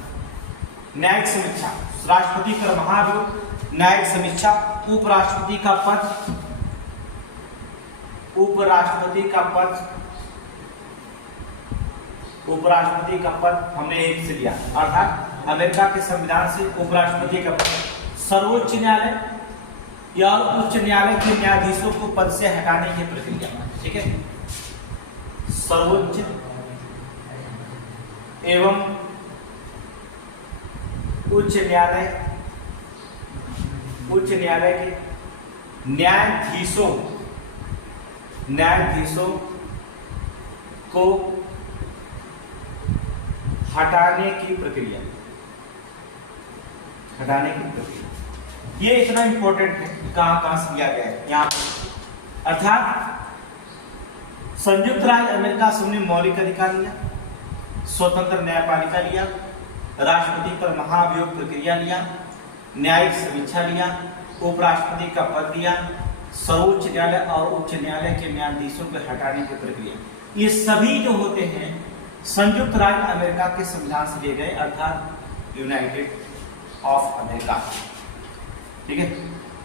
न्यायिक समीक्षा, राष्ट्रपति पर महाअभियोग, न्यायिक समीक्षा, उपराष्ट्रपति का पद, उपराष्ट्रपति का पद, उपराष्ट्रपति का पद हमने एक से लिया। अर्थात अमेरिका के संविधान से उपराष्ट्रपति का पद, सर्वोच्च न्यायालय या उच्च न्यायालय के न्यायाधीशों को पद से हटाने की प्रक्रिया, ठीक है। सर्वोच्च एवं उच्च न्यायालय, उच्च न्यायालय के न्यायाधीशों, न्यायाधीशों को हटाने की प्रक्रिया, हटाने की प्रक्रिया। ये इतना इंपॉर्टेंट है कहां कहां से लिया गया है यहां पर। अर्थात संयुक्त राज्य अमेरिका से हमने मौलिक अधिकार लिया, स्वतंत्र न्यायपालिका लिया, राष्ट्रपति पर महाअभियोग प्रक्रिया लिया, न्यायिक समीक्षा लिया, उपराष्ट्रपति का पद लिया, सर्वोच्च न्यायालय और उच्च न्यायालय के न्यायाधीशों को हटाने की प्रक्रिया। ये सभी जो होते हैं संयुक्त राज्य अमेरिका के संविधान से लिए गए, अर्थात यूनाइटेड ऑफ अमेरिका, ठीक है।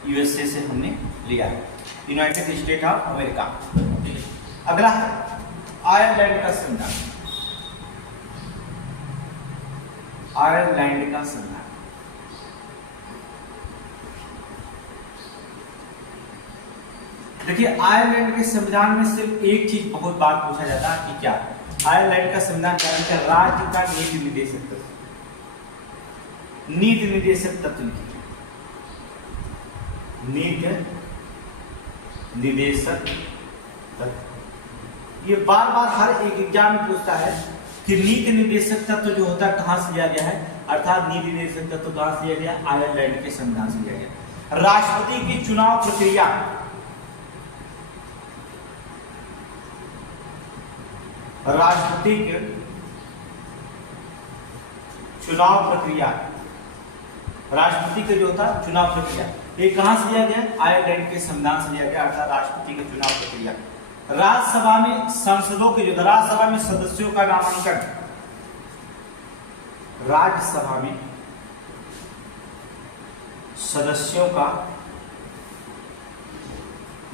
यूएसए से हमने लिया है, यूनाइटेड स्टेट ऑफ अमेरिका। अगला है आयरलैंड का संविधान। आयरलैंड का संविधान, देखिए आयरलैंड के संविधान में सिर्फ एक चीज बहुत बार पूछा जाता है कि क्या आयरलैंड का संविधान क्या है, राज्य का नीति निर्देशक तत्व, नीति निर्देशक तत्व, नीति निर्देशक तत्व। ये बार बार हर एक एग्जाम में पूछता है कि नीति निर्देशक तत्व जो होता है कहां से लिया गया है, अर्थात नीति निर्देशक तत्व कहां से लिया गया, आयरलैंड के संविधान से लिया गया। राष्ट्रपति की चुनाव प्रक्रिया, राष्ट्रपति की चुनाव प्रक्रिया, राष्ट्रपति का जो होता है चुनाव प्रक्रिया, ये कहां से लिया गया, आयरलैंड के संविधान से लिया गया। अर्थात राष्ट्रपति का चुनाव प्रक्रिया। राज्यसभा में सांसदों के जो राज्यसभा में सदस्यों का नामांकन, राज्यसभा में सदस्यों का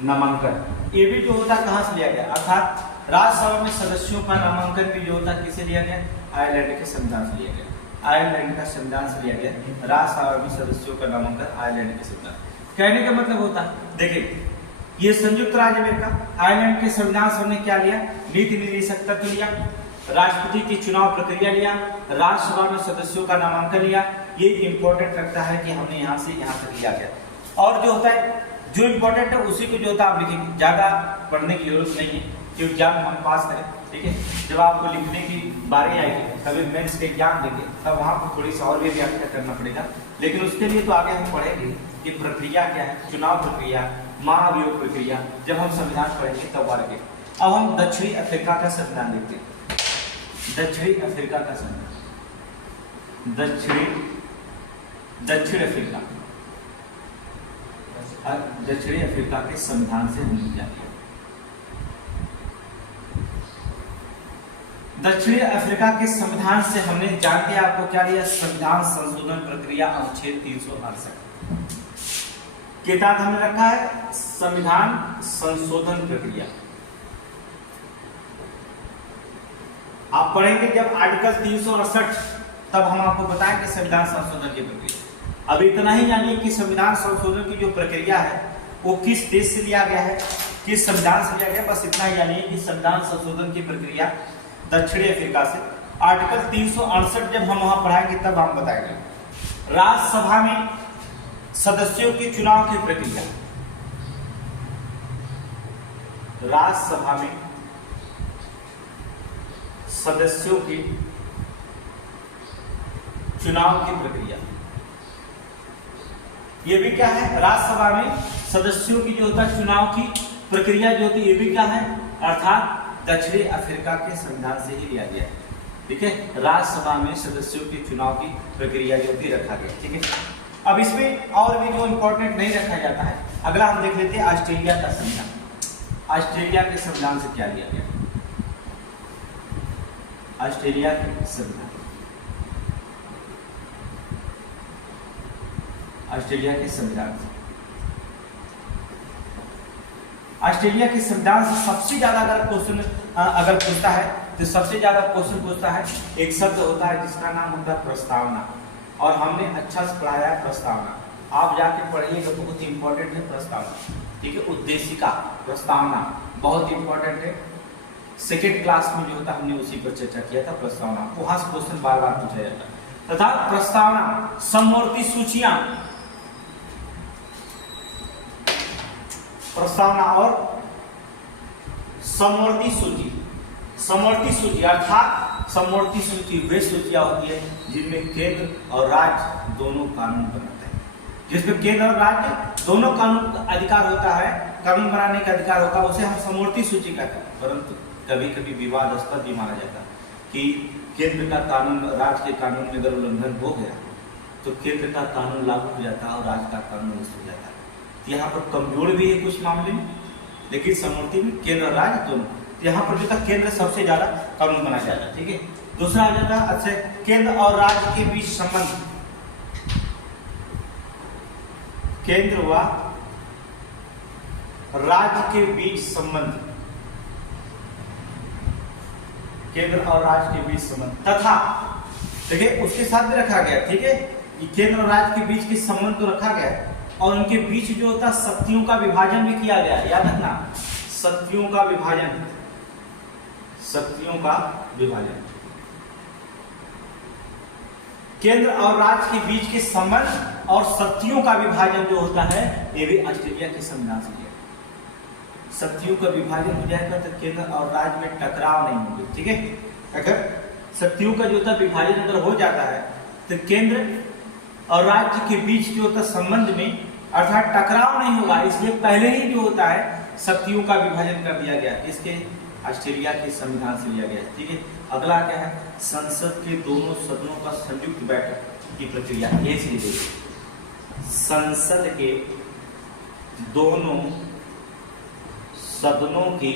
नामांकन, ये भी जो होता है कहां से लिया गया, अर्थात राज्यसभा में सदस्यों का नामांकन भी जो होता है किसे लिया गया, आयरलैंड के संविधान से लिया गया। आयरलैंड का संविधान से लिया गया राज्यसभा में सदस्यों का नामांकन आयरलैंड के संविधान। कहने का मतलब होता है, देखिए ये संयुक्त राज्य अमेरिका, आयरलैंड के संविधान से हमने क्या लिया, नीति निर्देशक तत्व लिया, राष्ट्रपति की चुनाव प्रक्रिया लिया, राज्यसभा में सदस्यों का नामांकन लिया। ये इंपॉर्टेंट लगता है कि हमने यहाँ से यहाँ तक लिया गया। और जो होता है जो इंपॉर्टेंट है उसी को जो होता है आप लिखेंगे, ज्यादा पढ़ने की जरूरत नहीं है कि एग्जाम हम पास करें। ठीक है। जब आपको लिखने की बारी आएगी, कभी मेंस के एग्जाम देंगे, तब वहाँ पर थोड़ी सी और भी व्याख्या करना पड़ेगा। लेकिन उसके लिए तो आगे हम पढ़ेंगे कि प्रक्रिया क्या है, चुनाव प्रक्रिया, महाभियोग प्रक्रिया, जब हम संविधान पढ़ेंगे तब आगे। अब हम दक्षिणी अफ्रीका का संविधान देखते हैं। दक्षिणी अफ्रीका का संविधान, दक्षिण अफ्रीका, दक्षिणी अफ्रीका के संविधान से हम जाएंगे। दक्षिणी अफ्रीका के संविधान से हमने जान के आपको क्या लिया, संविधान संशोधन प्रक्रिया अनुच्छेद 368 के तहत हमने रखा है संविधान संशोधन प्रक्रिया। आप पढ़ेंगे जब आर्टिकल 368, तब हम आपको बताएंगे संविधान संशोधन की प्रक्रिया। अब इतना ही जानिए कि संविधान संशोधन की जो प्रक्रिया है वो किस देश से लिया गया है, किस संविधान से लिया गया, बस इतना ही जानिए कि संविधान संशोधन की प्रक्रिया दक्षिणी अफ्रीका से। आर्टिकल 368 जब हम वहां पढ़ाएंगे तब हम बताएंगे। राज्यसभा में सदस्यों के चुनाव की प्रक्रिया, राज्यसभा में सदस्यों के चुनाव की प्रक्रिया, ये भी क्या है, राज्यसभा में सदस्यों की जो होता है चुनाव की प्रक्रिया जो होती है, ये भी क्या है, अर्थात दक्षिणी अफ्रीका के संविधान से ही लिया गया है। ठीक है, राज्यसभा में सदस्यों के चुनाव की प्रक्रिया जो भी रखा गया। ठीक है, अब इसमें और भी जो इंपॉर्टेंट नहीं रखा जाता है, अगला हम देख लेते हैं ऑस्ट्रेलिया का संविधान। ऑस्ट्रेलिया के संविधान से क्या लिया गया, ऑस्ट्रेलिया के संविधान, ऑस्ट्रेलिया के संविधान से, ऑस्ट्रेलिया के संविधान से सबसे ज्यादा अगर क्वेश्चन अगर पूछता है तो सबसे ज्यादा क्वेश्चन पूछता है, एक शब्द होता है जिसका नाम होता है प्रस्तावना, और हमने अच्छा से पढ़ाया है प्रस्तावना। आप जाके पढ़िएगा, बहुत इंपॉर्टेंट है प्रस्तावना। ठीक है, उद्देशिका प्रस्तावना बहुत इंपॉर्टेंट है। सेकेंड क्लास में जो होता हमने उसी पर चर्चा किया था, प्रस्तावना, वहां से क्वेश्चन बार बार पूछा जाता है। तथा प्रस्तावना, समवर्ती सूचियां, प्रस्तावना और समवर्ती सूची, समवर्ती सूची अर्थात समवर्ती सूची वे सूचियां होती है जिनमें केंद्र और राज्य दोनों कानून बनाते हैं, जिसमें केंद्र और राज्य दोनों कानून का अधिकार होता है, कानून बनाने का अधिकार होता है, उसे हम समवर्ती सूची कहते हैं। परंतु कभी कभी विवादास्पद भी माना जाता है कि केंद्र का कानून राज्य के कानून में अगर उल्लंघन हो गया तो केंद्र का कानून लागू हो जाता है और राज्य का कानून निरस्त हो जाता है। यहाँ पर कमजोर भी है कुछ मामले में, लेकिन समवर्ती में केंद्र और राज्य दोनों, यहाँ पर जो था केंद्र सबसे ज्यादा कानून बनाया जाता है। ठीक है, दूसरा आ जाता है अच्छा केंद्र और राज्य के बीच संबंध, केंद्र व राज्य के बीच संबंध, केंद्र और राज्य के बीच संबंध तथा, देखिए उसके साथ भी रखा गया। ठीक है, केंद्र और राज्य के बीच के संबंध तो रखा गया है, और उनके बीच जो होता शक्तियों का विभाजन भी किया गया है। याद रखना, शक्तियों का विभाजन, शक्तियों का विभाजन, केंद्र और राज्य के बीच के संबंध और शक्तियों का विभाजन जो होता है, ये भी ऑस्ट्रेलिया के संविधान से लिया। शक्तियों का विभाजन हो जाएगा तो केंद्र और राज्य में टकराव नहीं होंगे। ठीक है, अगर शक्तियों का जो होता विभाजन अगर हो जाता है तो केंद्र और राज्य के बीच जो होता संबंध में अर्थात टकराव नहीं होगा, इसलिए पहले ही जो होता है शक्तियों का विभाजन कर दिया गया। इसके ऑस्ट्रेलिया के संविधान से लिया गया। ठीक है, अगला क्या है, संसद के दोनों सदनों का संयुक्त बैठक की प्रक्रिया। ये चीज संसद के दोनों सदनों की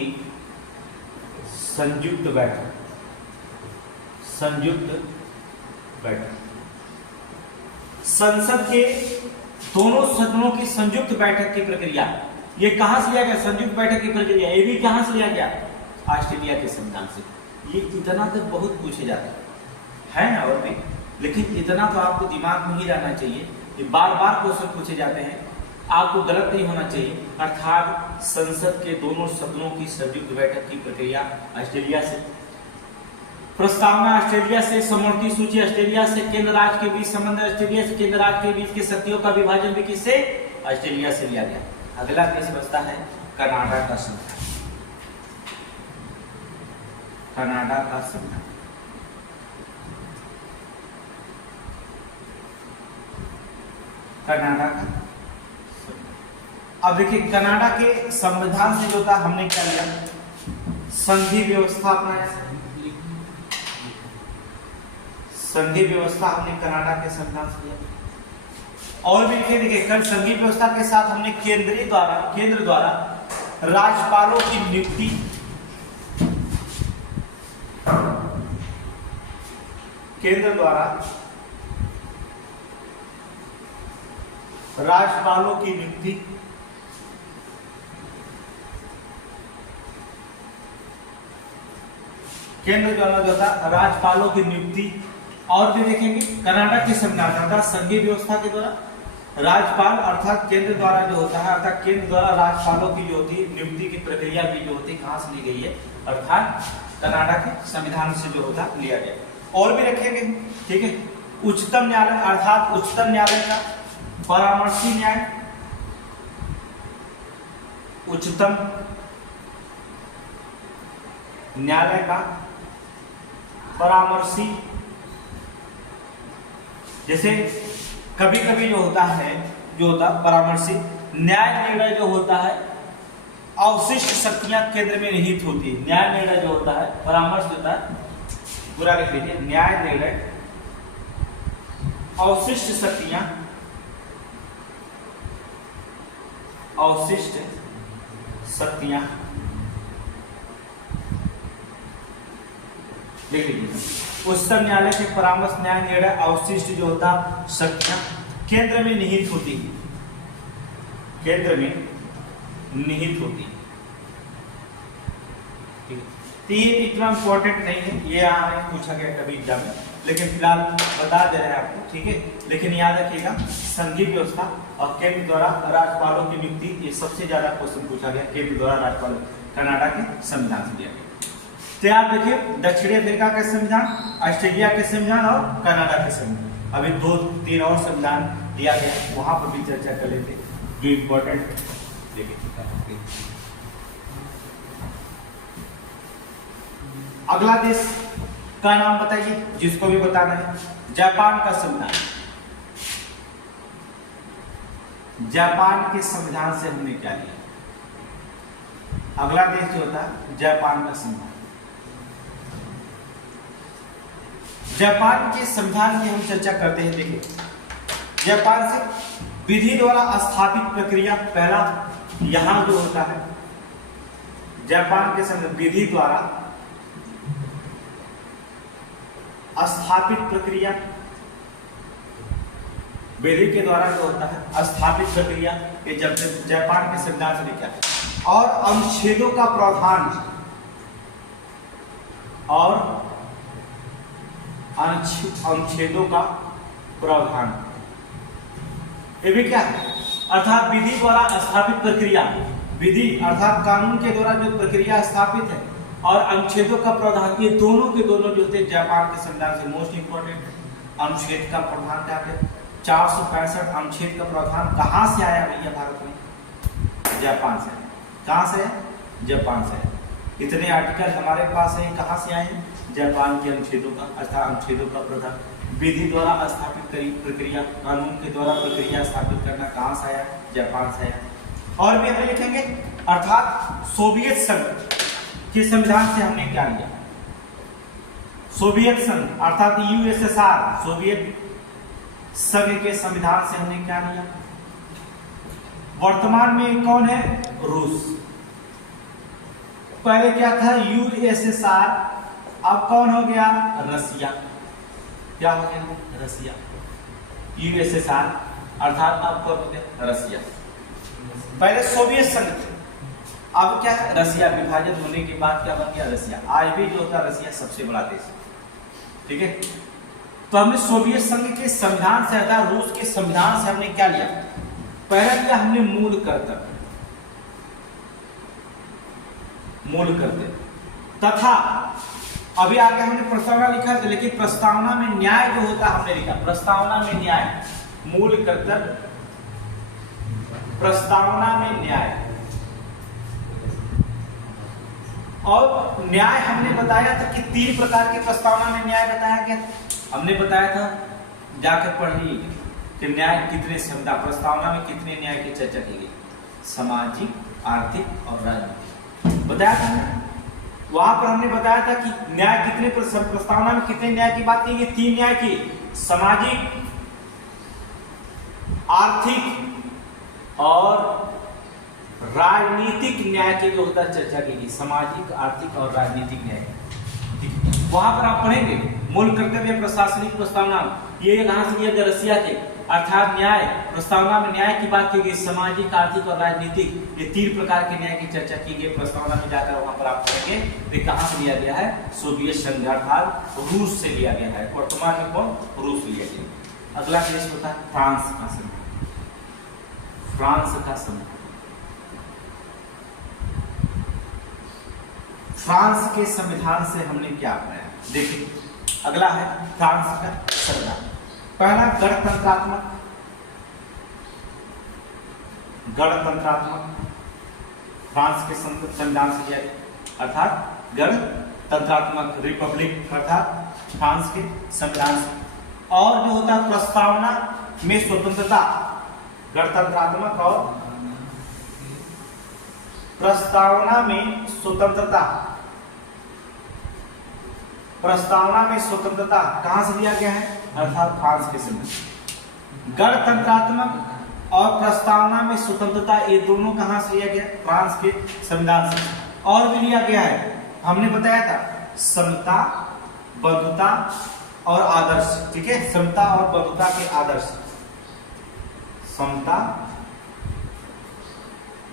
संयुक्त बैठक, संयुक्त बैठक, संसद के दोनों सदनों की संयुक्त बैठक की प्रक्रिया। ये कहां से लिया गया, संयुक्त बैठक की प्रक्रिया, ये भी कहां से लिया गया, ऑस्ट्रेलिया के संविधान से। ये इतना तो बहुत पूछे जाता है ना, और भी, लेकिन इतना तो आपको दिमाग में ही रहना चाहिए कि बार बार क्वेश्चन पूछे जाते हैं, आपको गलत नहीं होना चाहिए। अर्थात संसद के दोनों सदनों की संयुक्त बैठक की प्रक्रिया ऑस्ट्रेलिया से, प्रस्तावना ऑस्ट्रेलिया से, समवर्ती सूची ऑस्ट्रेलिया से, केंद्र राज्य के बीच संबंध ऑस्ट्रेलिया से, केंद्र राज्य के बीच के शक्तियों का विभाजन भी किससे, ऑस्ट्रेलिया से लिया गया। अगला देश बचता है कनाडा का संविधान। कनाडा का संविधान। कनाडा का, अब देखिए कनाडा के संविधान से जो था हमने क्या लिया, संधि व्यवस्था अपनाया। संधि व्यवस्था हमने कनाडा के संविधान से लिया। और भी देखिए कल संधि व्यवस्था के साथ हमने केंद्र द्वारा राज्यपालों की नियुक्ति, केंद्र द्वारा राज्यपालों की नियुक्ति, केंद्र द्वारा जो था राज्यपालों की नियुक्ति। और भी देखेंगे कनाडा के संविधान अर्थात संघीय व्यवस्था के द्वारा राज्यपाल अर्थात केंद्र द्वारा जो होता है, अर्थात केंद्र द्वारा राज्यपालों की जो होती है नियुक्ति की प्रक्रिया भी जो होती है कहां से ली गई है, अर्थात कनाडा के संविधान से जो होता लिया गया। और भी रखेंगे, ठीक है। उच्चतम न्यायालय अर्थात उच्चतम न्यायालय का परामर्शी न्याय, उच्चतम न्यायालय का परामर्शी, जैसे कभी कभी जो होता है परामर्शी न्याय निर्णय जो होता है अवशिष्ट शक्तियां केंद्र में निहित होती है। न्याय निर्णय जो होता है, परामर्श होता है, पूरा लिख लीजिए, न्याय निर्णय अवशिष्ट शक्तियां, अवशिष्ट शक्तियां लिख लीजिए। उच्चतम न्यायालय के परामर्श न्याय निर्णय अवशिष्ट जो होता शक्तियां केंद्र में निहित होती है, केंद्र में निहित होती है। तो ये इतना इंपॉर्टेंट नहीं है, ये हमें पूछा गया कभी एग्जाम में, लेकिन फिलहाल बता दे रहे हैं आपको, ठीक है। लेकिन याद रखिएगा संघीय व्यवस्था और केंद्र द्वारा राज्यपालों की नियुक्ति, ये सबसे ज्यादा क्वेश्चन पूछा गया केंद्र द्वारा राज्यपाल कनाडा के संविधान से दिया गया। तो आप देखिए दक्षिणी अफ्रीका का संविधान, ऑस्ट्रेलिया के संविधान और कनाडा के संविधान, अभी 2-3 और संविधान दिया गया, वहां पर भी चर्चा कर लेते जो इम्पोर्टेंट। अगला देश का नाम बताइए जिसको भी बताना है, जापान का संविधान। जापान के संविधान से हमने क्या लिया, अगला देश जो होता है जापान का संविधान। जापान के संविधान की हम चर्चा करते हैं। देखिए जापान से विधि द्वारा स्थापित प्रक्रिया, पहला यहां जो होता है जापान के संविधान विधि द्वारा स्थापित प्रक्रिया, विधि के द्वारा जो होता है स्थापित प्रक्रिया, ये जब जापान के संविधान से लिखा है। और अनुच्छेदों का प्रावधान, और अनुच्छेदों का प्रावधान, ये भी क्या है, अर्थात विधि द्वारा स्थापित प्रक्रिया, विधि अर्थात कानून के द्वारा जो प्रक्रिया स्थापित है, और अनुच्छेदों का प्रावधान, ये दोनों के दोनों जो थे जापान के संविधान से मोस्ट इंपोर्टेंट। अनुच्छेद का प्रावधान क्या है, 465 अनुच्छेद का प्रावधान कहां से आया भैया भारत में, जापान से। कहां से है, जापान से। इतने आर्टिकल हमारे पास है, कहां से आए हैं, जापान के अनुच्छेदों का, अर्थात अनुच्छेदों का प्रावधान, विधि द्वारा स्थापित प्रक्रिया, कानून के द्वारा प्रक्रिया स्थापित करना कहां से आया, जापान से आया। और भी हमें लिखेंगे अर्थात सोवियत संघ के संविधान से हमने क्या लिया, सोवियत संघ अर्थात यूएसएसआर, सोवियत संघ के संविधान से हमने क्या लिया। वर्तमान में कौन है, रूस। पहले क्या था यूएसएसआर, अब कौन हो गया, रसिया। क्या हो गया, रसिया। यूएसएसआर अर्थात अब कौन हो गया, रसिया। पहले सोवियत संघ थे, अब क्या है, रसिया। विभाजन होने के बाद क्या बन गया, रसिया। आज भी जो होता रसिया सबसे बड़ा देश, ठीक है। तो हमने सोवियत संघ के संविधान से अर्थात रूस के संविधान से हमने क्या लिया, पहला लिया हमने मूल कर्तव्य, मूल कर्तव्य, तथा अभी आगे हमने प्रस्तावना लिखा था, लेकिन प्रस्तावना में न्याय जो होता हमने लिखा, प्रस्तावना में न्याय, मूल कर्तव्य, प्रस्तावना में न्याय, और न्याय हमने बताया था कि 3 प्रकार के प्रस्तावना में न्याय बताया गया। हमने बताया था, जाकर पढ़िए कि न्याय कितने संविधान प्रस्तावना में कितने न्याय की चर्चा की गई, सामाजिक, आर्थिक और राजनीतिक बताया था ना। वहां पर हमने बताया था कि न्याय कितने प्रस्तावना में कितने न्याय की बात की गई, 3 न्याय की, सामाजिक, आर्थिक और राजनीतिक न्याय की जो होता चर्चा की गई, सामाजिक, आर्थिक और राजनीतिक न्याय। वहां पर आप पढ़ेंगे मूल कर्तव्य प्रशासनिक प्रस्तावना, ये कहां से लिया गया, रसिया के, अर्थात न्याय प्रस्तावना में न्याय की बात की गई, सामाजिक, आर्थिक और राजनीतिक, ये 3 प्रकार के न्याय की चर्चा की गई प्रस्तावना में। जाकर वहां पर आप पढ़ेंगे तो कहां से लिया गया है, सोवियत संघ अर्थात रूस से लिया गया है। वर्तमान में कौन, रूस लिया गया। अगला देश होता है फ्रांस का संविधान। फ्रांस का संविधान, फ्रांस के संविधान से हमने क्या पढ़ा, देखिए अगला है फ्रांस का संविधान। पहला गणतंत्रात्मक, गणतंत्रात्मक फ्रांस के संविधान से लिया गया, अर्थात गणतंत्रात्मक, रिपब्लिक अर्थात फ्रांस के संविधान से। और जो होता है प्रस्तावना में स्वतंत्रता, गणतंत्रात्मक और प्रस्तावना में स्वतंत्रता, प्रस्तावना में स्वतंत्रता कहां से लिया गया है, अर्थात फ्रांस के संविधान। गणतंत्रात्मक और प्रस्तावना में स्वतंत्रता ये दोनों कहां से लिया गया, फ्रांस के संविधान से। और भी लिया गया है, हमने बताया था समता, बंधुता और आदर्श, ठीक है, समता और बंधुता के आदर्श, समता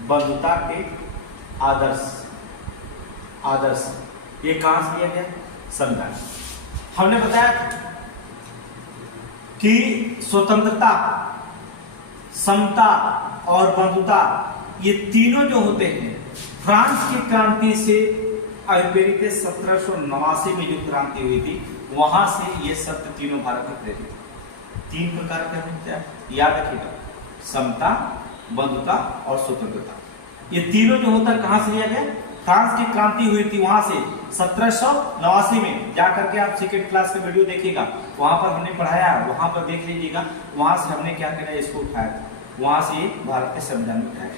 बंधुता के आदर्श, आदर्श ये कहां से लिया गया, संविधान। हमने बताया कि स्वतंत्रता, समता और बंधुता ये तीनों जो होते हैं फ्रांस की क्रांति से अभिप्रेरित 1789 में जो क्रांति हुई थी वहां से ये सत्य तीनों भारत में प्रेरित। 3 प्रकार के हमने याद रखिएगा, समता, बंधुता और स्वतंत्रता। ये तीनों जो होता है कहां से लिया गया, फ्रांस की क्रांति हुई थी वहां से 1789 में। जाकर के आप सेकेंड क्लास का वीडियो देखिएगा, वहां पर हमने पढ़ाया, वहां पर देख लीजिएगा, वहां से हमने क्या किया, इसको उठाया था, वहां से भारत के संविधान में उठाया।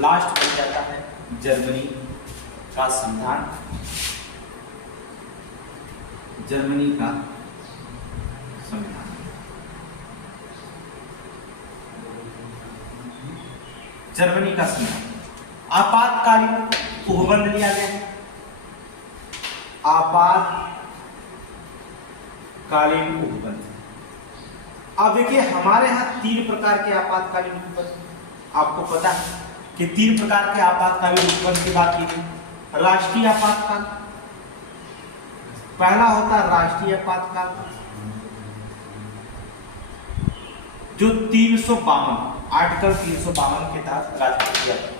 लास्ट में जाता है जर्मनी का संविधान, जर्मनी का संविधान। जर्मनी का संविधान आपातकालीन उपबंध लिया गया है, आपातकालीन उपबंध। अब देखिए हमारे यहाँ 3 प्रकार के आपातकालीन उपबंध, आपको पता है कि 3 प्रकार के आपातकालीन उपबंध की बात की गई। राष्ट्रीय आपातकाल, पहला होता है राष्ट्रीय आपातकाल जो 352 आर्टिकल 352 के तहत राष्ट्रपति।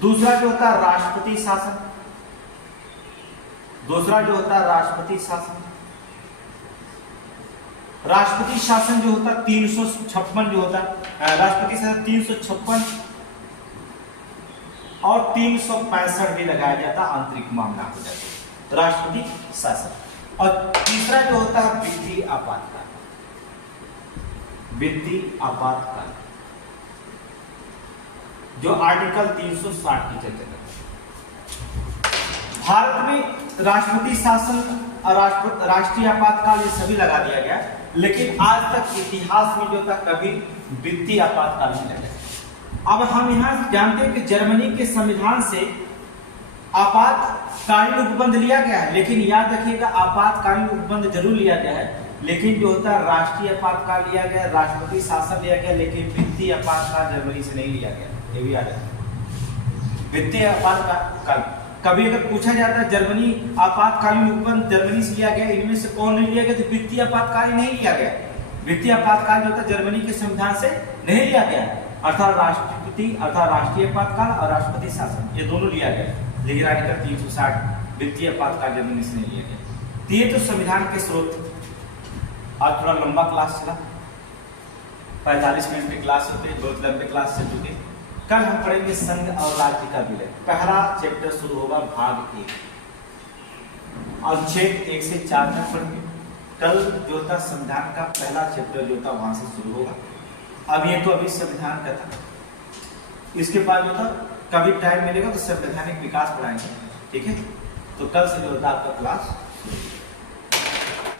दूसरा जो होता है राष्ट्रपति शासन, दूसरा जो होता है राष्ट्रपति शासन। राष्ट्रपति शासन जो होता है 356 जो होता है, राष्ट्रपति शासन 356 और 365 भी लगाया जाता, आंतरिक मामला हो जाता राष्ट्रपति शासन। और तीसरा जो होता है वित्तीय आपातकाल, वित्तीय आपातकाल जो आर्टिकल 360 की चर्चा करता है। भारत में राष्ट्रपति शासन और राष्ट्रीय आपातकाल ये सभी लगा दिया गया, लेकिन आज तक इतिहास में जो था कभी वित्तीय आपातकाल नहीं लगा। अब हम यहाँ जानते हैं कि जर्मनी के संविधान से आपातकालीन उपबंध लिया गया है, लेकिन याद रखिएगा आपातकालीन उपबंध जरूर लिया गया है, लेकिन जो होता है राष्ट्रीय आपातकाल लिया गया, राष्ट्रपति शासन लिया गया, लेकिन वित्तीय आपातकाल जर्मनी से नहीं लिया गया। ये भी याद है, वित्तीय आपातकाल कभी अगर पूछा जाता है जर्मनी आपातकालीन उपबंध जर्मनी से लिया गया, इनमें से कौन नहीं लिया गया, तो वित्तीय आपातकाल नहीं लिया गया। वित्तीय आपातकाल जो था जर्मनी के संविधान से नहीं लिया गया, अर्थात राष्ट्रपति अर्थात राष्ट्रीय आपातकाल और राष्ट्रपति शासन ये दोनों लिया गया, लेकिन आर्टिकल 360 वित्तीय आपातकाल जर्मनी से नहीं लिया गया। तो ये तो संविधान के स्रोत। आज थोड़ा लंबा क्लास चला, 45 मिनट की क्लास होती है, बहुत लंबे क्लास चल चुके। कल हम पढ़ेंगे संघ और राज्य का विलय। पहला चैप्टर शुरू होगा भाग 1, और 1 से 4 तक पढ़ेंगे। कल जो था संविधान का पहला चैप्टर जो था वहां से शुरू होगा। अब ये तो अभी संविधान का था, इसके बाद जो था कभी टाइम मिलेगा तो संवैधानिक विकास पढ़ाएंगे, ठीक है। तो कल से जो होता आपका क्लास